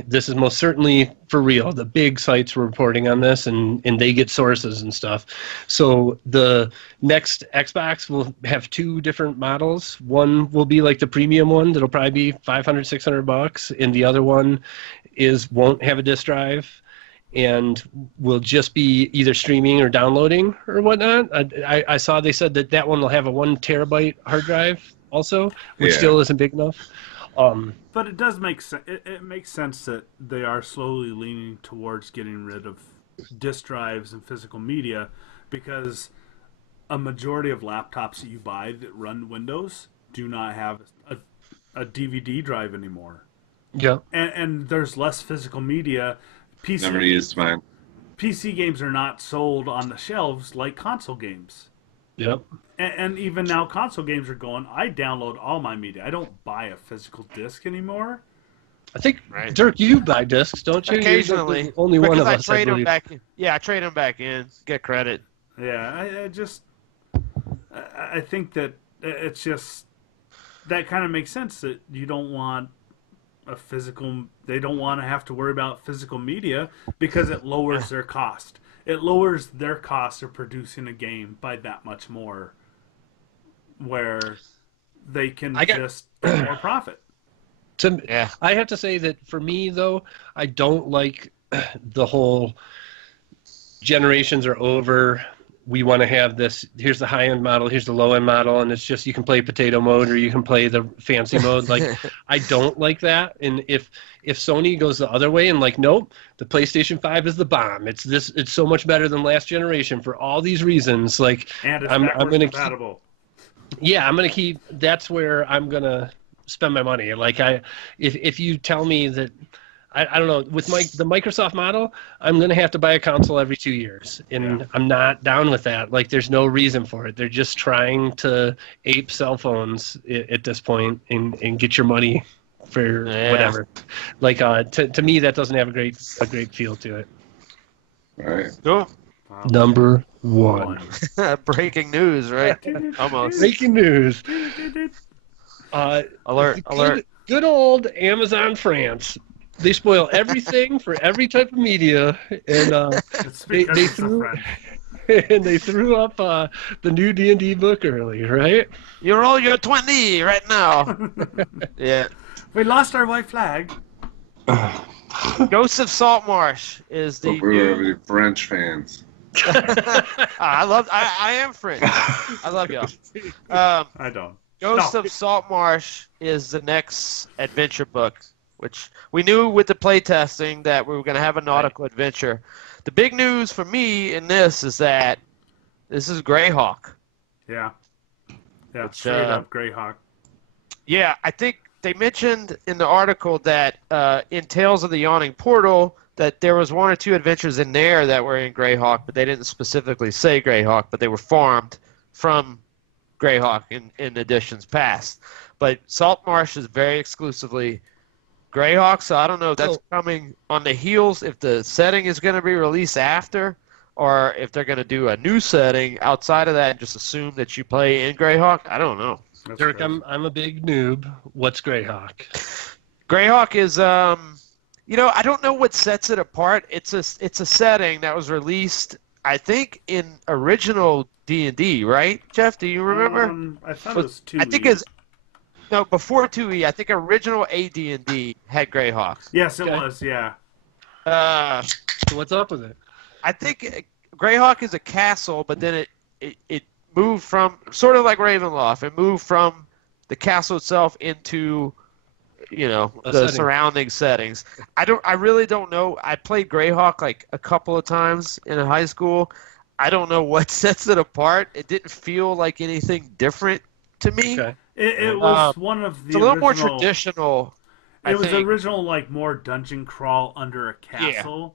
this is most certainly for real. The big sites were reporting on this, and they get sources and stuff. So the next Xbox will have 2 different models. One will be like the premium one that'll probably be $500-$600, and the other one won't have a disc drive and will just be either streaming or downloading or whatnot. I saw they said that one will have a 1 terabyte hard drive also, which still isn't big enough. But it does make sense. It makes sense that they are slowly leaning towards getting rid of disk drives and physical media, because a majority of laptops that you buy that run Windows do not have a DVD drive anymore. Yeah. And there's less physical media. Never used mine. PC games are not sold on the shelves like console games. Yep. And even now, console games are going, I download all my media. I don't buy a physical disc anymore. I think, Dirk, you buy discs, don't you? Occasionally. Only one of us, I trade them back in. Yeah, I trade them back in. Get credit. Yeah, I think that it's just, that kind of makes sense that you don't want they don't want to have to worry about physical media because it lowers their cost. It lowers their cost of producing a game by that much more, where they can just get more profit. I have to say that for me, though, I don't like the whole generations are over. We want to have this. Here's the high-end model. Here's the low-end model, and it's just you can play potato mode or you can play the fancy mode. Like, I don't like that. And if Sony goes the other way and like, nope, the PlayStation 5 is the bomb. It's so much better than last generation for all these reasons. Like, and it's I'm going to compatible. I'm going to keep. That's where I'm going to spend my money. Like, if you tell me that. I don't know. With the Microsoft model, I'm going to have to buy a console every 2 years, and I'm not down with that. Like, there's no reason for it. They're just trying to ape cell phones at this point and get your money for whatever. Like, to me, that doesn't have a great feel to it. All right. Cool. Number one. Breaking news, right? Almost. Breaking news. Alert. Good old Amazon France. They spoil everything for every type of media, and they threw up the new D&D book early, right? You roll your 20 right now. Yeah. We lost our white flag. Ghosts of Saltmarsh is the new French fans. I am French. I love y'all. I don't. Ghosts of Saltmarsh is the next adventure book, which we knew with the playtesting that we were going to have a nautical adventure. The big news for me in this is that this is Greyhawk. Yeah. Yeah, straight up Greyhawk. Yeah, I think they mentioned in the article that in Tales of the Yawning Portal that there was one or two adventures in there that were in Greyhawk, but they didn't specifically say Greyhawk, but they were farmed from Greyhawk in editions past. But Saltmarsh is very exclusively Greyhawk, so I don't know if that's coming on the heels, if the setting is going to be released after, or if they're going to do a new setting outside of that and just assume that you play in Greyhawk. I don't know. Dirk, I'm a big noob. What's Greyhawk? Greyhawk is, I don't know what sets it apart. It's a setting that was released, I think, in original D&D, right, Jeff? Do you remember? I thought it was 2E. I think it's... No, before 2E, I think original AD&D had Greyhawk. Yes, it was, yeah. So what's up with it? I think Greyhawk is a castle, but then it moved from, sort of like Ravenloft, it moved from the castle itself into, the surrounding settings. I really don't know. I played Greyhawk like a couple of times in high school. I don't know what sets it apart. It didn't feel like anything different to me. Okay. It was one of the it's a little more traditional. It was original, like, more dungeon crawl under a castle.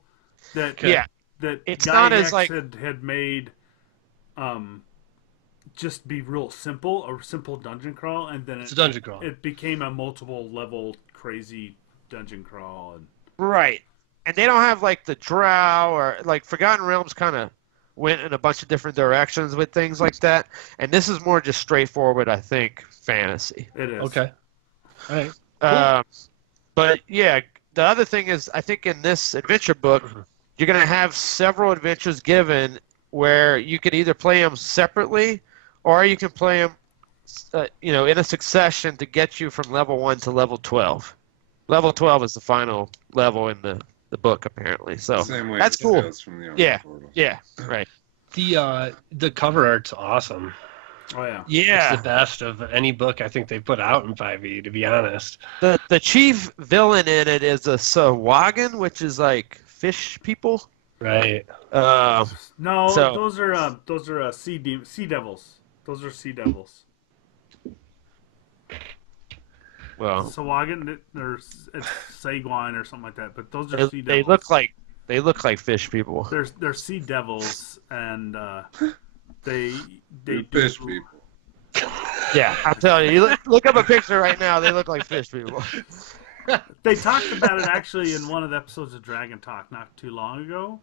Yeah. That it's Guy not X as like had made, just be real simple, a simple dungeon crawl, and then it's a dungeon crawl. It became a multiple level crazy dungeon crawl. Right, and they don't have like the Drow or like Forgotten Realms kind of went in a bunch of different directions with things like that, and this is more just straightforward, I think, fantasy. It is. Okay. All right. Cool. But yeah, the other thing is, I think in this adventure book, you're going to have several adventures given where you can either play them separately, or you can play them, in a succession to get you from level 1 to level 12. Level 12 is the final level in the book, apparently. So that's cool. Yeah, right. The cover art's awesome. Oh yeah. Yeah. It's the best of any book I think they put out in 5e, to be honest. The chief villain in it is a Sahuagin, which is like fish people. Right. No, those are sea devils. Those are sea devils. Well, Sahuagin, it's Saguine or something like that, but those are sea devils. They look like fish people. They're sea devils, and they fish people. Yeah, I'm telling you, look up a picture right now. They look like fish people. They talked about it actually in one of the episodes of Dragon Talk not too long ago,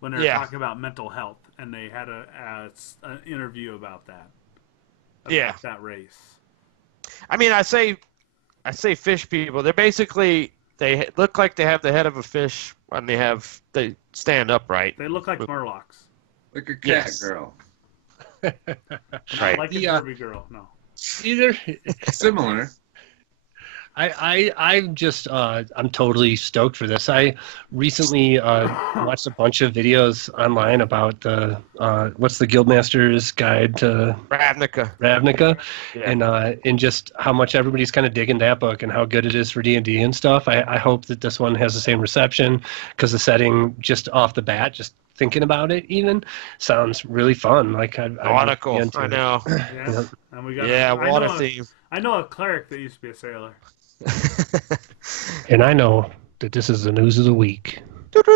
when they were talking about mental health, and they had an interview about that. About that race. I mean, I say fish people. They're basically, they look like they have the head of a fish, and they stand upright. They look like Murlocs. Like a cat girl. Right. Like a Kirby girl. No. Either similar. I'm just I'm totally stoked for this. I recently watched a bunch of videos online about the what's the Guildmaster's Guide to Ravnica, yeah. And just how much everybody's kind of digging that book and how good it is for D&D and stuff. I hope that this one has the same reception, because the setting just off the bat, just thinking about it even, sounds really fun. Like nautical, I know. Yeah, and we got water theme. I know a cleric that used to be a sailor. And I know that this is the news of the week. Pop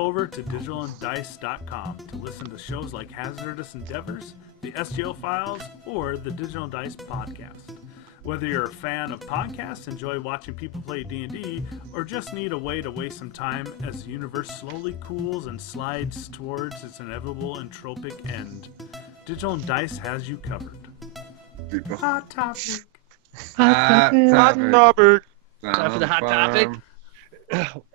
over to digitalanddice.com to listen to shows like Hazardous Endeavors, the SGO Files, or the Digital Dice Podcast. Whether you're a fan of podcasts, enjoy watching people play D&D, or just need a way to waste some time as the universe slowly cools and slides towards its inevitable entropic end, Digital Dice has you covered. Hot topic. Hot topic. Time for the hot topic.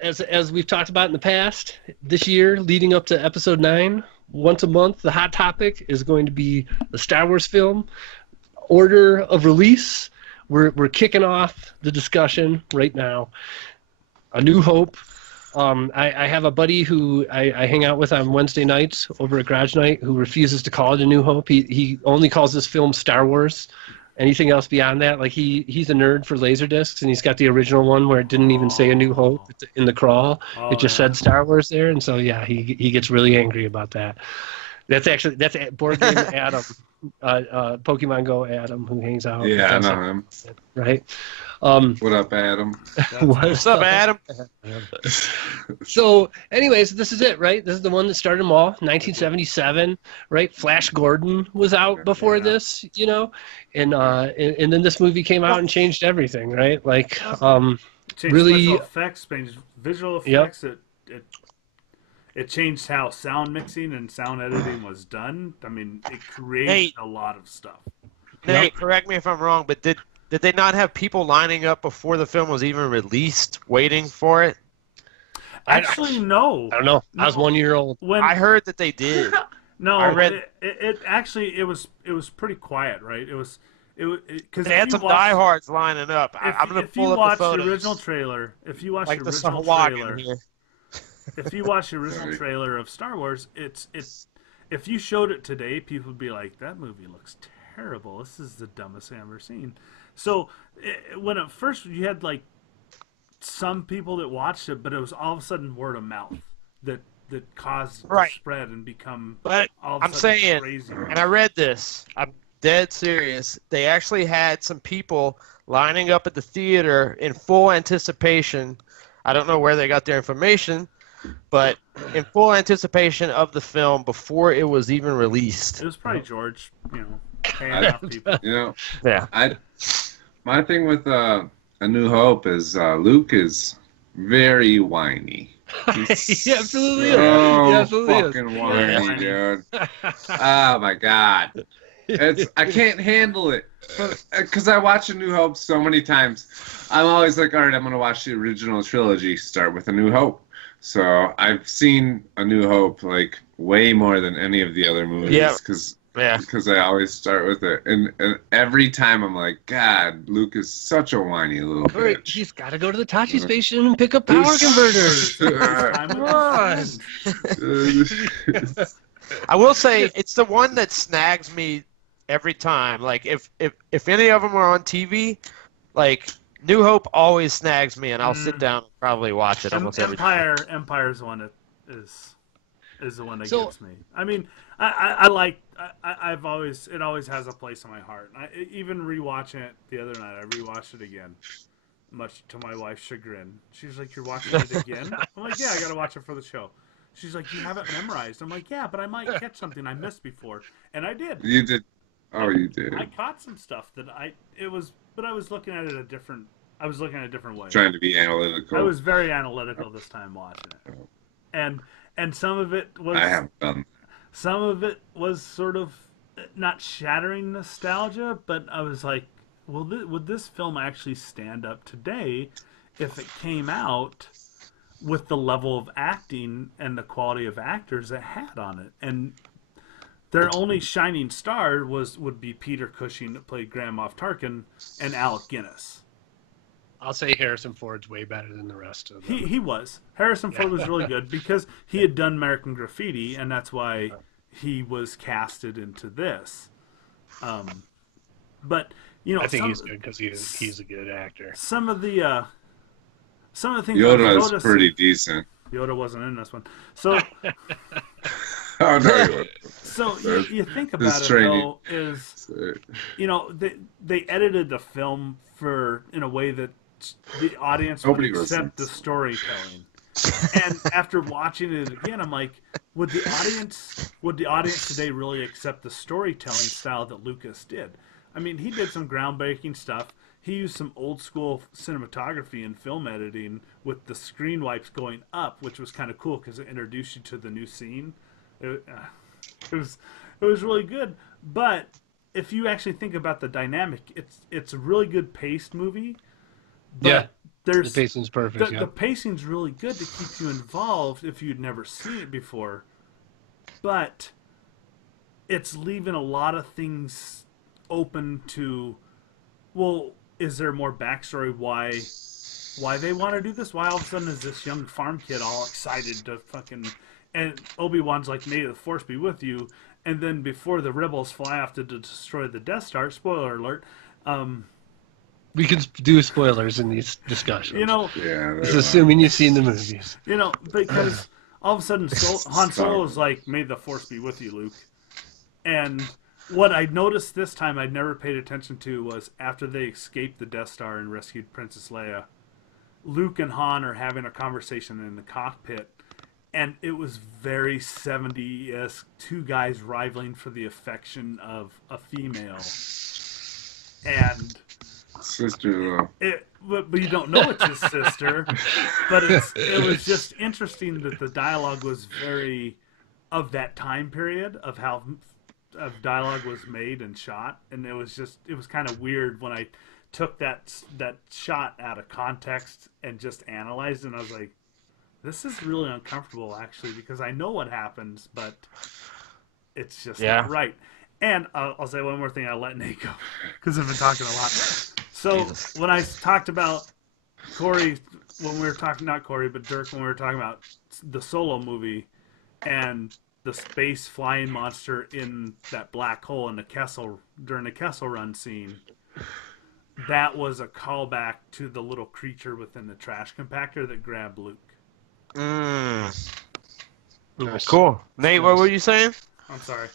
As we've talked about in the past, this year leading up to episode 9, once a month, the hot topic is going to be the Star Wars film order of release. We're kicking off the discussion right now. A New Hope. I have a buddy who I hang out with on Wednesday nights over at Garage Night who refuses to call it A New Hope. He only calls this film Star Wars. Anything else beyond that, like he's a nerd for Laserdiscs, and he's got the original one where it didn't even say A New Hope in the crawl. It just said Star Wars there, and so yeah, he gets really angry about that. That's Board Game Adam, Pokemon Go Adam, who hangs out. Yeah, I know him. Right. What up, Adam? What's up, Adam? So, anyways, this is it, right? This is the one that started them all, 1977, right? Flash Gordon was out before this, you know, and then this movie came out and changed everything, right? Like, changed really special effects, changed visual effects. Yep. It changed how sound mixing and sound editing was done. I mean, it created a lot of stuff. Nate, correct me if I'm wrong, but did they not have people lining up before the film was even released, waiting for it? Actually, no. I don't know. I was 1 year old. I heard that they did. No, I read it was pretty quiet, right? It was because they had some diehards lining up. I'm gonna pull up the photos. The original trailer, if you watch like the original trailer, if you watch the original trailer of Star Wars, it's if you showed it today, people would be like, "That movie looks terrible. This is the dumbest thing I've ever seen." So when at first you had like some people that watched it, but it was all of a sudden word of mouth that caused it to spread and become. But all of I'm a sudden saying, crazy. And I read this. I'm dead serious. They actually had some people lining up at the theater in full anticipation. I don't know where they got their information, but in full anticipation of the film before it was even released. It was probably George, paying off people. Yeah. My thing with A New Hope is Luke is very whiny. He absolutely fucking whiny, dude. Oh my god. I can't handle it. Because I watch A New Hope so many times. I'm always like, alright, I'm going to watch the original trilogy, start with A New Hope. So I've seen A New Hope like way more than any of the other movies. Because I always start with it. And every time I'm like, God, Luke is such a whiny little bitch. He's got to go to the Tachi station and pick up power converters. Come on. I will say, it's the one that snags me every time. Like, if any of them are on TV, like, New Hope always snags me, and I'll sit down and probably watch it almost every time. Empire's the one that is the one that gets me. I mean, it always has a place in my heart. Even rewatching it the other night, I rewatched it again, much to my wife's chagrin. She's like, "You're watching it again?" I'm like, "Yeah, I got to watch it for the show." She's like, "You have it memorized?" I'm like, "Yeah, but I might catch something I missed before," and I did. You did. Oh, you did. I caught some stuff but I was looking at it a different way. Trying to be analytical. I was very analytical this time watching it, and some of it was. I have done. Some of it was sort of not shattering nostalgia, but I was like, well, would this film actually stand up today if it came out with the level of acting and the quality of actors it had on it? And their only shining star would be Peter Cushing that played Grand Moff Tarkin and Alec Guinness. I'll say Harrison Ford's way better than the rest of them. He was. Harrison Ford was really good because he had done American Graffiti, and that's why he was casted into this. But I think he's good because he's a good actor. Some of the things Yoda is pretty decent. Yoda wasn't in this one, so. Oh, no, you So you think about it though, is they edited the film in a way that the audience would accept the storytelling. And after watching it again, I'm like, would the audience today really accept the storytelling style that Lucas did? I mean, he did some groundbreaking stuff. He used some old school cinematography and film editing with the screen wipes going up, which was kind of cool because it introduced you to the new scene. It was really good. But if you actually think about the dynamic, it's a really good paced movie. But the pacing's perfect. The pacing's really good to keep you involved if you'd never seen it before. But it's leaving a lot of things open to, well, is there more backstory why they want to do this? Why all of a sudden is this young farm kid all excited to fucking... And Obi-Wan's like, may the Force be with you. And then before the rebels fly off to destroy the Death Star, spoiler alert, we can do spoilers in these discussions. Just assuming you've seen the movies. Because all of a sudden Han Solo is like, may the Force be with you, Luke. And what I noticed this time I'd never paid attention to was after they escaped the Death Star and rescued Princess Leia, Luke and Han are having a conversation in the cockpit. And it was very 70-esque, two guys rivaling for the affection of a female. And sister, but you don't know it's his sister. But it was just interesting that the dialogue was very of that time period of how dialogue was made and shot, and it was kind of weird when I took that shot out of context and just analyzed it, and I was like, this is really uncomfortable, actually, because I know what happens, but it's just not right. And I'll say one more thing. I'll let Nate go, because I've been talking a lot. So when I talked about Corey, when we were talking, not Corey, but Dirk, when we were talking about the Solo movie and the space flying monster in that black hole in the Kessel, during the Kessel Run scene, that was a callback to the little creature within the trash compactor that grabbed Luke. Nice. Cool. Nate, what were you saying? I'm sorry.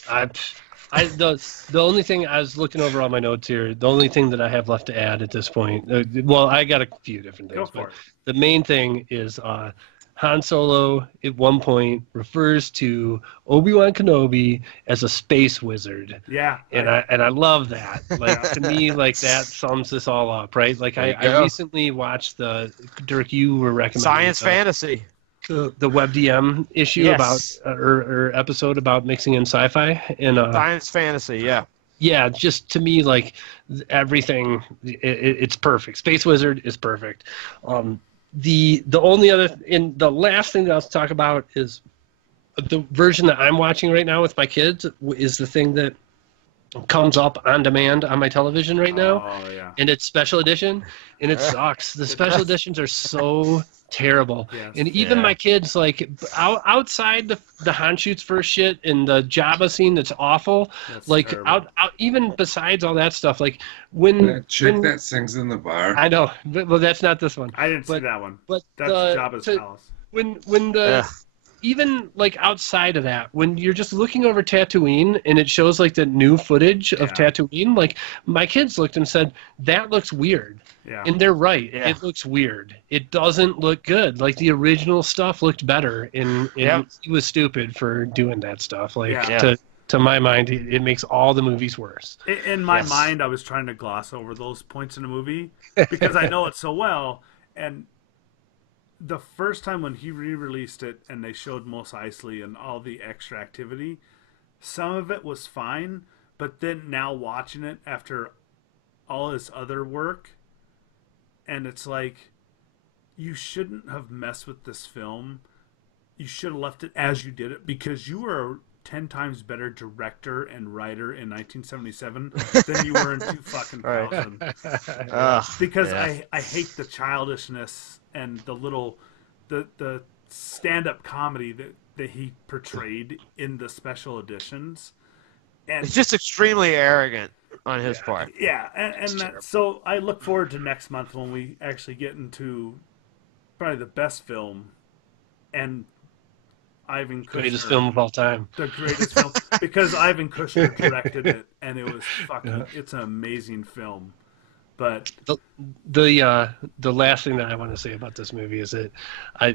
The only thing, I was looking over all my notes here, the only thing that I have left to add at this point, well, I got a few different things, but the main thing is Han Solo at one point refers to Obi-Wan Kenobi as a space wizard. Yeah. And I love that. Like, to me, like, that sums this all up, right? Like, I recently watched Dirk, you were recommending Science fantasy. The WebDM issue about or episode about mixing in sci-fi and science fantasy, yeah, just to me, like, everything, it's perfect. Space Wizard is perfect. The only other, and the last thing that I'll talk about is the version that I'm watching right now with my kids is the thing that comes up on demand on my television right now. Oh, yeah. And it's special edition, and it sucks. The special editions are so terrible. Yes. And even my kids, like, outside the Han shoots first shit and the Jabba scene that's awful, that's like out even besides all that stuff, like when that chick that sings in the bar. I know, but that's not this one. I didn't see that one. But that's Jabba's palace. When the even like outside of that, when you're just looking over Tatooine and it shows like the new footage of Tatooine, like my kids looked and said, that looks weird. Yeah. And they're right. Yeah. It looks weird. It doesn't look good. Like the original stuff looked better, and he was stupid for doing that stuff. Like to my mind, it makes all the movies worse. In my mind, I was trying to gloss over those points in the movie because I know it so well. And the first time when he re-released it and they showed Mos Eisley and all the extra activity, some of it was fine. But then now watching it after all his other work, and it's like, you shouldn't have messed with this film. You should have left it as you did it, because you were 10 times better director and writer in 1977 than you were in 2000. Because I hate the childishness and the stand-up comedy that he portrayed in the special editions. And it's just extremely arrogant on his part. Yeah, so I look forward to next month when we actually get into probably the best film and Ivan Kushner. Greatest film of all time. The greatest film. Because Ivan Kushner directed it, and it was it's an amazing film. But the last thing that I want to say about this movie is that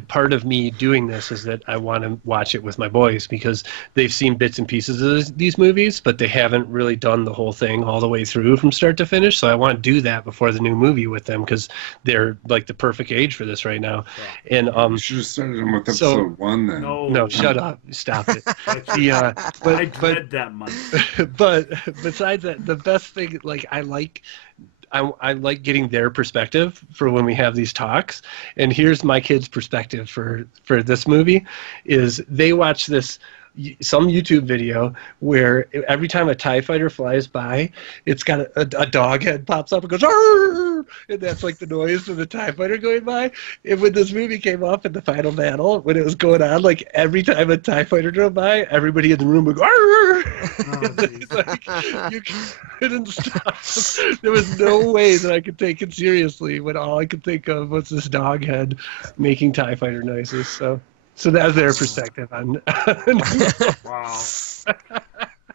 part of me doing this is that I want to watch it with my boys because they've seen bits and pieces of these movies, but they haven't really done the whole thing all the way through from start to finish. So I want to do that before the new movie with them because they're like the perfect age for this right now. Yeah. And you should have started them with episode 1 then. No, shut up, stop it. But I dread that month. But besides that, the best thing, like I like getting their perspective for when we have these talks. And here's my kids' perspective for this movie is they watch some YouTube video where every time a TIE fighter flies by, it's got a dog head pops up and goes, "Arr!" And that's like the noise of the TIE fighter going by. And when this movie came up in the final battle, when it was going on, like every time a TIE fighter drove by, everybody in the room would go, "Arr!" Like, you couldn't stop. There was no way that I could take it seriously when all I could think of was this dog head making TIE fighter noises. So that's their perspective on. Wow.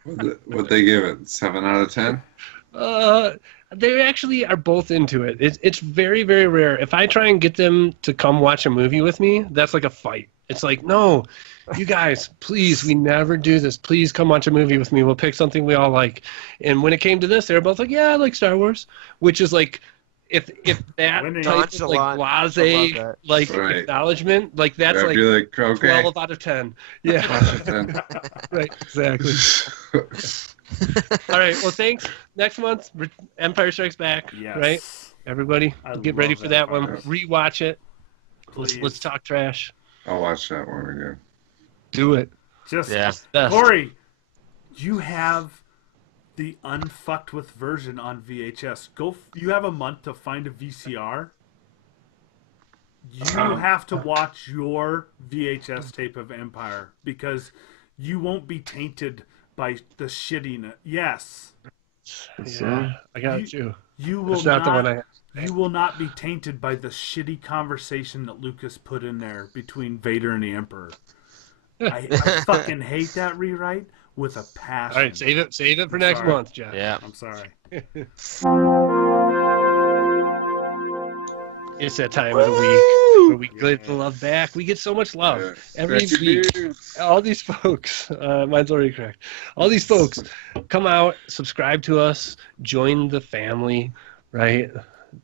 What'd they give it? 7 out of 10? They actually are both into it. It's very, very rare. If I try and get them to come watch a movie with me, that's like a fight. It's like, no, you guys, please, we never do this. Please come watch a movie with me. We'll pick something we all like. And when it came to this, they were both like, yeah, I like Star Wars, which is like, if that type of like blase like acknowledgement, like that's like okay. 12 out of 10. Yeah. Right, exactly. All right, well thanks. Next month, Empire Strikes Back. Yes. Right? Everybody get ready for that one. Rewatch it. Let's talk trash. I'll watch that one again. Do it. Corey, you have the unfucked with version on VHS. You have a month to find a VCR. You have to watch your VHS tape of Empire because you won't be tainted by the shittiness. Yes. Yeah, I got you. You will not the one I have. You will not be tainted by the shitty conversation that Lucas put in there between Vader and the Emperor. I fucking hate that rewrite with a passion. All right, save it for next month, Jeff. Yeah, I'm sorry. It's that time of the week where we get the love back. We get so much love every week. All these folks, mine's already correct. All these folks come out, subscribe to us, join the family, right?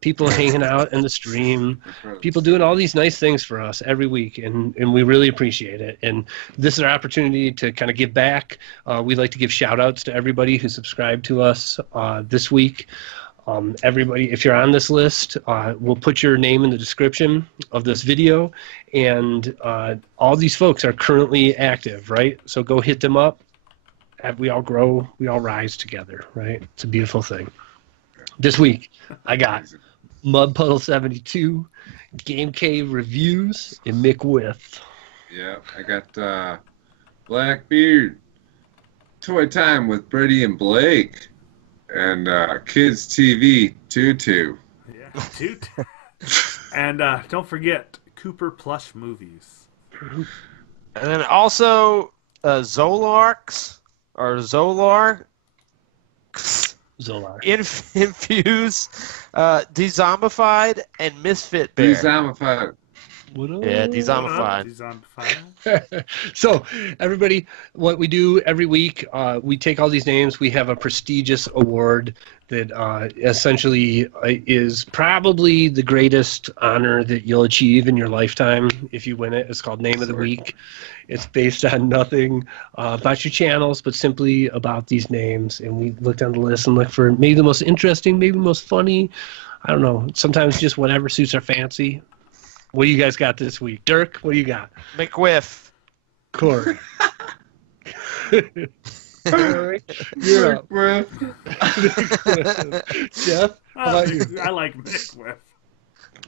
People hanging out in the stream, people doing all these nice things for us every week, and we really appreciate it. And this is our opportunity to kind of give back. We'd like to give shout-outs to everybody who subscribed to us this week. Everybody, if you're on this list, we'll put your name in the description of this video, and all these folks are currently active, right? So go hit them up. We all grow, we all rise together, right? It's a beautiful thing. This week, I got Mudpuddle72, Game Cave Reviews, and Mick With. Yeah, I got Blackbeard, Toy Time with Brady and Blake, and Kids TV Tutu. Yeah, Tutu. And don't forget Cooper Plush Movies. And then also Zolarks or Zolar. Infuse, Dezombified, and Misfit Bear. Dezombified. Yeah, Dezombified. So, everybody, what we do every week, we take all these names. We have a prestigious award that essentially is probably the greatest honor that you'll achieve in your lifetime if you win it. It's called Name of the Week. It's based on nothing about your channels, but simply about these names. And we look down the list and look for maybe the most interesting, maybe the most funny. I don't know. Sometimes just whatever suits our fancy. What do you guys got this week? Dirk, what do you got? McWiff. Corey. You're up. Jeff, how about you? I like McWiff.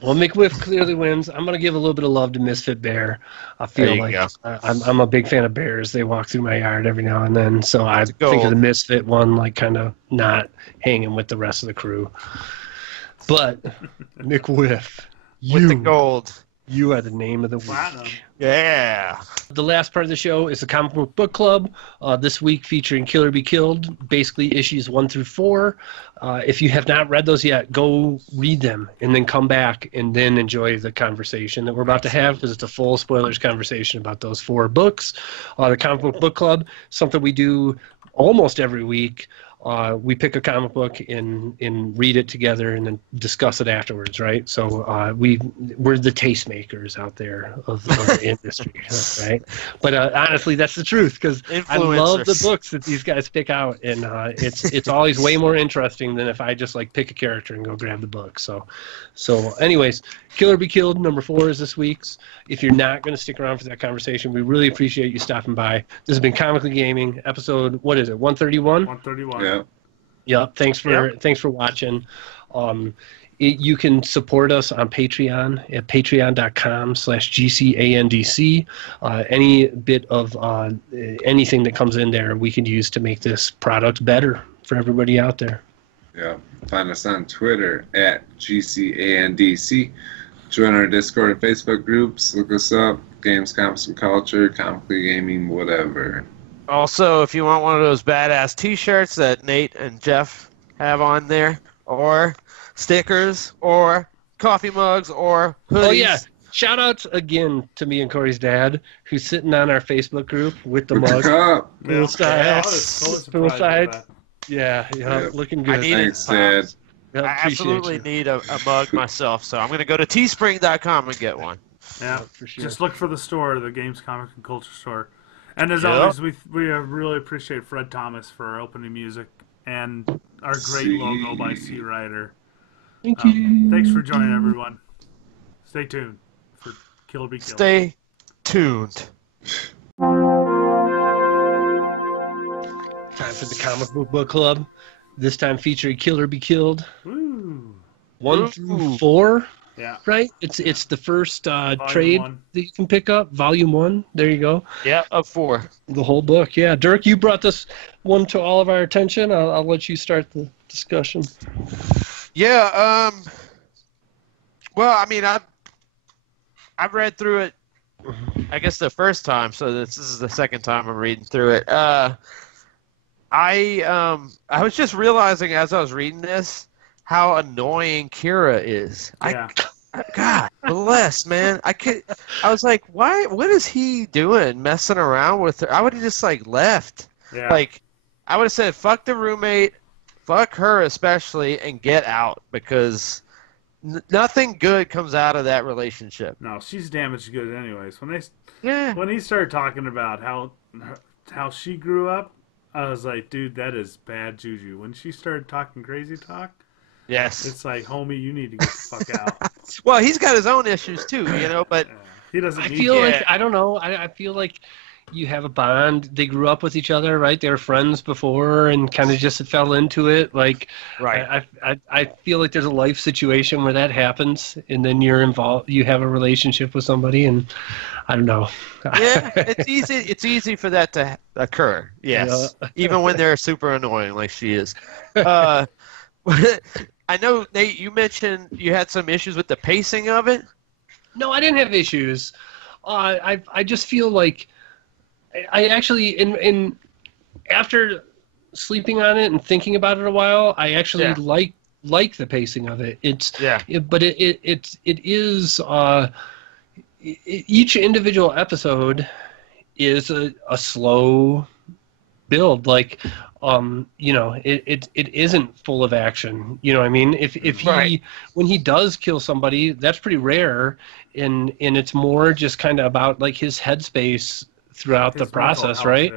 Well, McWiff clearly wins. I'm going to give a little bit of love to Misfit Bear. I feel like I'm a big fan of bears. They walk through my yard every now and then. So I think of the Misfit one like kind of not hanging with the rest of the crew. But McWiff, with the gold. You are the name of the week. Platinum. Yeah. The last part of the show is the Comic Book Club. This week featuring Kill or Be Killed, basically issues 1 through 4. If you have not read those yet, go read them and then come back and then enjoy the conversation that we're about to have, because it's a full spoilers conversation about those 4 books. The Comic Book Club, something we do almost every week. We pick a comic book and read it together and then discuss it afterwards, right? So we're the tastemakers out there of the industry, right? But honestly, that's the truth, because I love the books that these guys pick out, and it's always way more interesting than if I just like pick a character and go grab the book. So anyways, Kill or Be Killed number 4 is this week's. If you're not going to stick around for that conversation, we really appreciate you stopping by. This has been Comically Gaming, episode, what is it, 131? 131. Yeah. Yep. Thanks for watching. You can support us on Patreon at patreon.com/GCANDC. Any bit of anything that comes in there, we can use to make this product better for everybody out there. Yeah. Find us on Twitter at GCANDC. Join our Discord and Facebook groups. Look us up. Games, Comics, and Culture, Comically Gaming, whatever. Also, if you want one of those badass T-shirts that Nate and Jeff have on there, or stickers, or coffee mugs, or hoodies. Oh, yeah. Shout outs again to me and Corey's dad, who's sitting on our Facebook group with the mug. Full size. Yeah, looking good. Thanks, Dad. I absolutely need a mug myself, so I'm going to go to teespring.com and get one. Yeah, for sure. Just look for the store, the Games, Comics, and Culture store. And as always, we really appreciate Fred Thomas for our opening music and our great logo by C. Ryder. Thank you. Thanks for joining, everyone. Stay tuned for Kill or Be Killed. Stay tuned. Time for the Comic Book Club. This time featuring Kill or Be Killed. Woo. 1 through 4. Yeah. Right? It's the first trade that you can pick up. Volume 1. There you go. Yeah, of 4. The whole book. Yeah. Dirk, you brought this one to all of our attention. I'll let you start the discussion. Yeah. Well, I mean, I've read through it, I guess, the first time, so this is the second time I'm reading through it. I was just realizing as I was reading this how annoying Kira is. Yeah. God bless, man. I was like, why? What is he doing, messing around with her? I would have just like left. Yeah. Like, I would have said, fuck the roommate, fuck her especially, and get out, because nothing good comes out of that relationship. No, she's damaged good anyways. When he started talking about how she grew up, I was like, dude, that is bad juju. When she started talking crazy talk, yes, it's like, homie, you need to get the fuck out. Well, he's got his own issues too, but he doesn't. I feel like I don't know. I feel like you have a bond. They grew up with each other, right? They were friends before, and kind of just fell into it. Like, right. I feel like there's a life situation where that happens, and then you're involved. You have a relationship with somebody, and I don't know. Yeah, it's easy. It's easy for that to occur. Yes, even when they're super annoying, like she is. I know, Nate, you mentioned you had some issues with the pacing of it. No, I didn't have issues. I just feel like I actually in after sleeping on it and thinking about it a while, I actually like the pacing of it. But it is each individual episode is a slow build. Like, it isn't full of action. You know what I mean? If when he does kill somebody, that's pretty rare, and it's more just kind of about like his headspace throughout the process, right?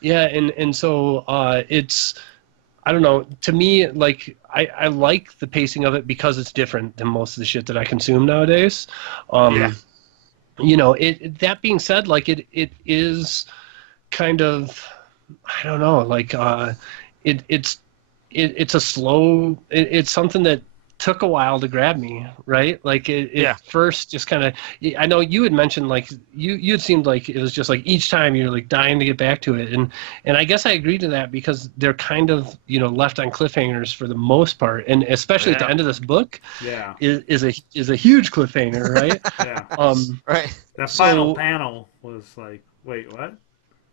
Yeah, and so it's, I don't know, to me, like I like the pacing of it because it's different than most of the shit that I consume nowadays. That being said, like it is kind of I don't know, like it's a slow. It's something that took a while to grab me, right? Like it first just kind of. I know you had mentioned like you had seemed like it was just like each time you're like dying to get back to it, and I guess I agree to that because they're kind of left on cliffhangers for the most part, and especially at the end of this book, is a huge cliffhanger, right? Right. That final panel was like, wait, what?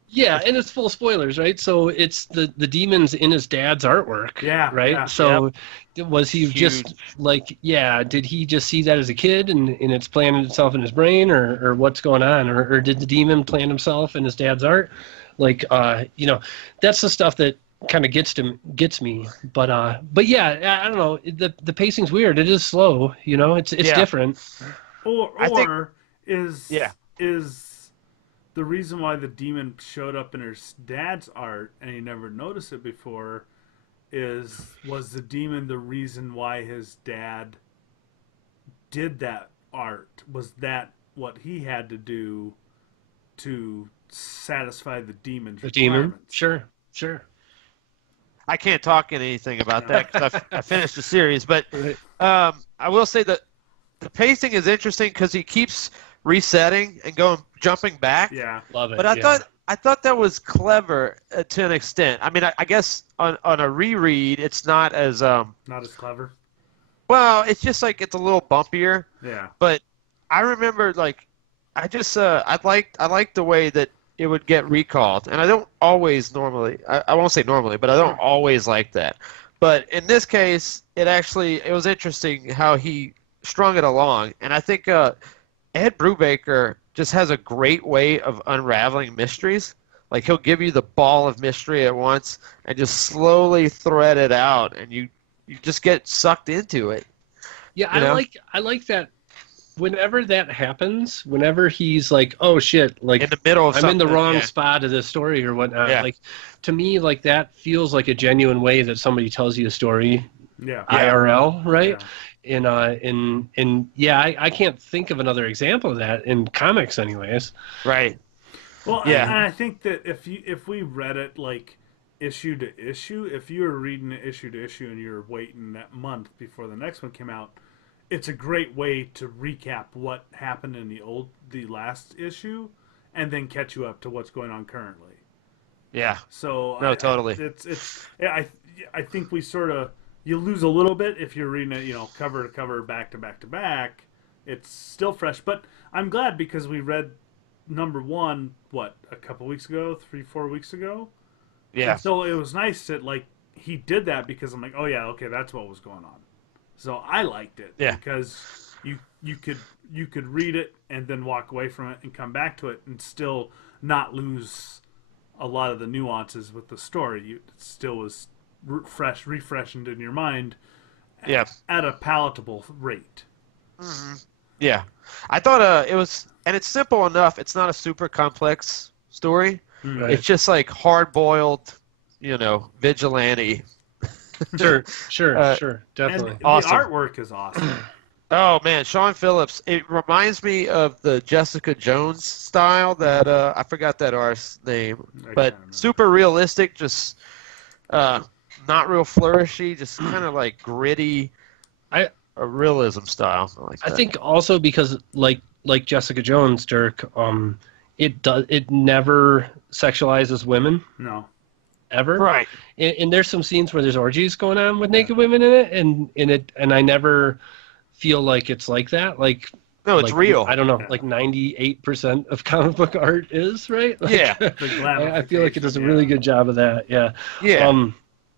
Yeah, and it's full of spoilers, right? So it's the demons in his dad's artwork, right? Yeah, so was he just like, did he just see that as a kid and it's planted itself in his brain, or what's going on? Or did the demon plant himself in his dad's art? Like, that's the stuff that kind of gets me. But yeah, I don't know. The pacing's weird. It is slow, it's different. Is the reason why the demon showed up in her dad's art and he never noticed it before was the demon the reason why his dad did that art? Was that what he had to do to satisfy the demon's requirements? Sure. I can't talk anything about that because I finished the series, but I will say that the pacing is interesting because he keeps resetting and jumping back. Yeah, love it. But I thought that was clever to an extent. I mean, I guess on a reread, it's not as clever. Well, it's just like it's a little bumpier. Yeah. But I remember like I liked the way that it would get recalled, and I don't always normally. I won't say normally, but I don't always like that. But in this case, it was interesting how he strung it along, and I think Ed Brubaker just has a great way of unraveling mysteries. Like he'll give you the ball of mystery at once and just slowly thread it out, and you just get sucked into it. Yeah, I like that. Whenever that happens, whenever he's like, "Oh shit!" Like in the middle of I'm in the wrong spot of the story or whatnot. Yeah. Like to me, like that feels like a genuine way that somebody tells you a story. Yeah. IRL, right? Yeah. I can't think of another example of that in comics, anyways. Right. Well, and I think that if we read it like issue to issue, if you were reading it issue to issue and you're waiting that month before the next one came out, it's a great way to recap what happened in the last issue, and then catch you up to what's going on currently. Yeah. So totally. I think we sort of. You lose a little bit if you're reading it, cover to cover, back to back to back. It's still fresh, but I'm glad because we read number 1, a couple weeks ago, 3-4 weeks ago? Yeah. And so it was nice that, he did that because I'm like, oh yeah, okay, that's what was going on. So I liked it. Yeah. Because you could read it and then walk away from it and come back to it and still not lose a lot of the nuances with the story. It still was refreshed in your mind at a palatable rate. Mm-hmm. Yeah. I thought it was, and it's simple enough. It's not a super complex story. Right. It's just like hard-boiled, vigilante. Sure, definitely. And awesome. The artwork is awesome. Oh man, Sean Phillips. It reminds me of the Jessica Jones style that I forgot that artist's name, but super realistic, just not real flourishy, just kind of like gritty, a realism style. I think also because like Jessica Jones, Dirk, it never sexualizes women. No. Ever. Right. And there's some scenes where there's orgies going on with naked women in it, and I never feel like it's like that. Like no, it's real. I don't know, like 98% of comic book art is, right? Like, yeah. I feel like it does a really good job of that. Yeah. Yeah.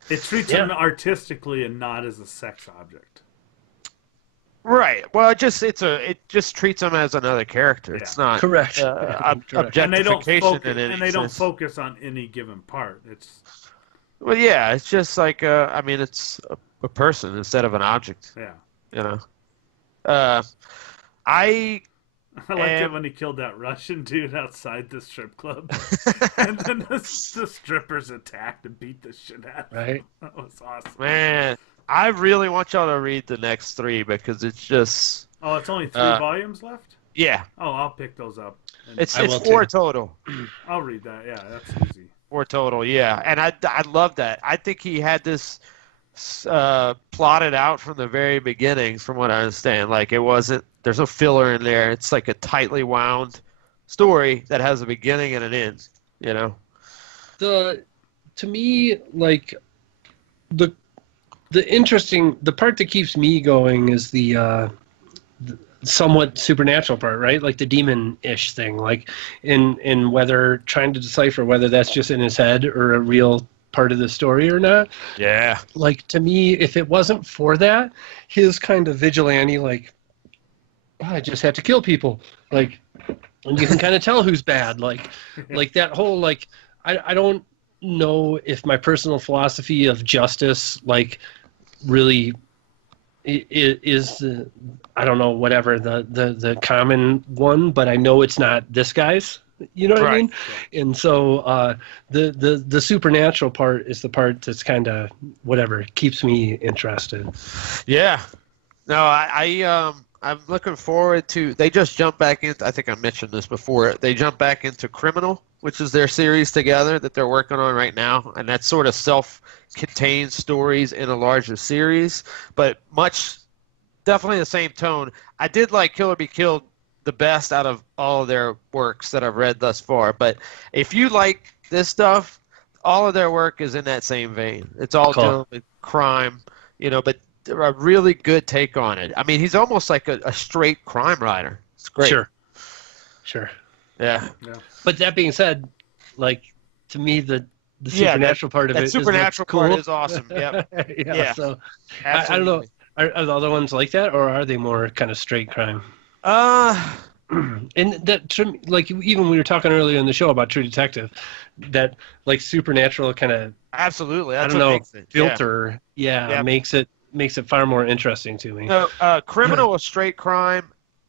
It treats him artistically and not as a sex object. Right. Well, it just treats him as another character. Yeah. It's not correct. Objectification and they don't focus on any given part. It's it's just like it's a person instead of an object. Yeah. I liked it when he killed that Russian dude outside the strip club, and then the strippers attacked and beat the shit out of him. That was awesome. Man, I really want y'all to read the next 3 because it's just. Oh, it's only 3 volumes left? Yeah. Oh, I'll pick those up. It's 4 total. I'll read that. Yeah, that's easy. 4 total, yeah. And I love that. I think he had this plotted out from the very beginning, from what I understand. Like, it wasn't, there's no filler in there. It's like a tightly wound story that has a beginning and an end, you know? To me, like, the part that keeps me going is the somewhat supernatural part, right? Like the demon-ish thing, like in whether trying to decipher whether that's just in his head or a real part of the story or not. Yeah. Like, to me, if it wasn't for that, his kind of vigilante, like, I just have to kill people, like, and you can kind of tell who's bad, like that whole, like, I don't know if my personal philosophy of justice, like, really is the, I don't know, whatever the common one, but I know it's not this guy's. You know what I mean? And so the supernatural part is the part that's kind of whatever keeps me interested. Yeah. No, I'm looking forward to. They just jumped back into. I think I mentioned this before. They jumped back into Criminal, which is their series together that they're working on right now, and that's sort of self-contained stories in a larger series, but definitely the same tone. I did like Kill or Be Killed the best out of all of their works that I've read thus far. But if you like this stuff, all of their work is in that same vein. It's all dealing with crime, you know, but a really good take on it. I mean, he's almost like a straight crime writer. It's great. Sure. Yeah. But that being said, like, to me, the supernatural part of it supernatural cool. part is awesome. Yep. Yeah. So I don't know. Are the other ones like that, or are they more kind of straight crime? And that, like, even when we were talking earlier in the show about True Detective, that, like, supernatural kind of absolutely, that's I don't know, makes it. filter, makes it far more interesting to me. No, Criminal is straight crime.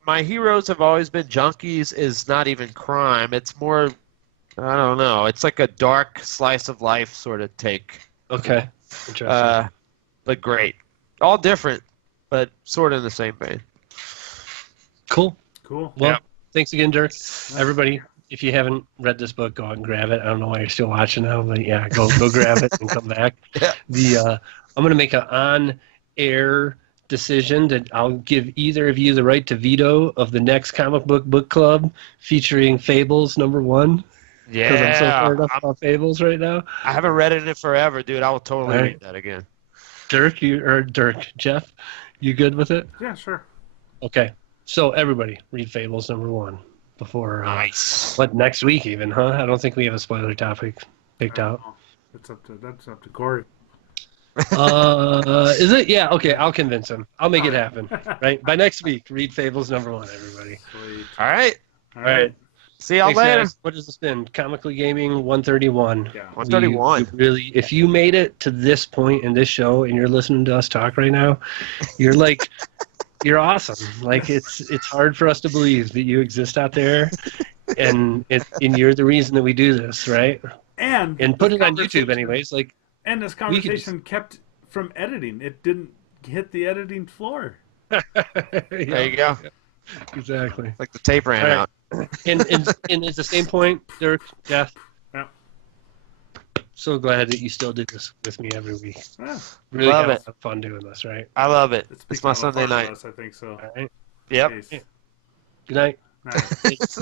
My Heroes Have Always Been Junkies is not even crime. It's more, I don't know. It's like a dark slice of life sort of take. Okay, interesting. But great, all different, but sort of in the same vein. Cool. Well, thanks again, Dirk. Everybody, if you haven't read this book, go out and grab it. I don't know why you're still watching now, but yeah, go grab it and come back. Yeah. I'm going to make an on-air decision that I'll give either of you the right to veto of the next comic book club featuring Fables #1. Yeah. Because I'm so fired up about Fables right now. I haven't read it in forever, dude. I will totally read that again. Jeff, you good with it? Yeah, sure. Okay. So everybody, read Fables #1 before nice. Next week even, huh? I don't think we have a spoiler topic picked out. That's up to Corey. Is it? Yeah. Okay. I'll convince him. I'll make it happen. Right. By next week, read Fables #1, everybody. Sweet. All right. See y'all Thanks, later. guys. What has this been? Comically Gaming 131. Yeah. 131. Really, if you made it to this point in this show and you're listening to us talk right now, you're like, you're awesome. Like, it's hard for us to believe that you exist out there, and you're the reason that we do this, right? And put it on YouTube, anyways. Like. And this conversation kept from editing. It didn't hit the editing floor. There you go. Exactly. Like the tape ran out. And it's the same point, Dirk, Jeff. Yeah. So glad that you still do this with me every week. Yeah. Really love it. Fun doing this, right? I love it. It's my become a Sunday fun night. us, I think so. All right. Yep. Jeez. Good night. Nice.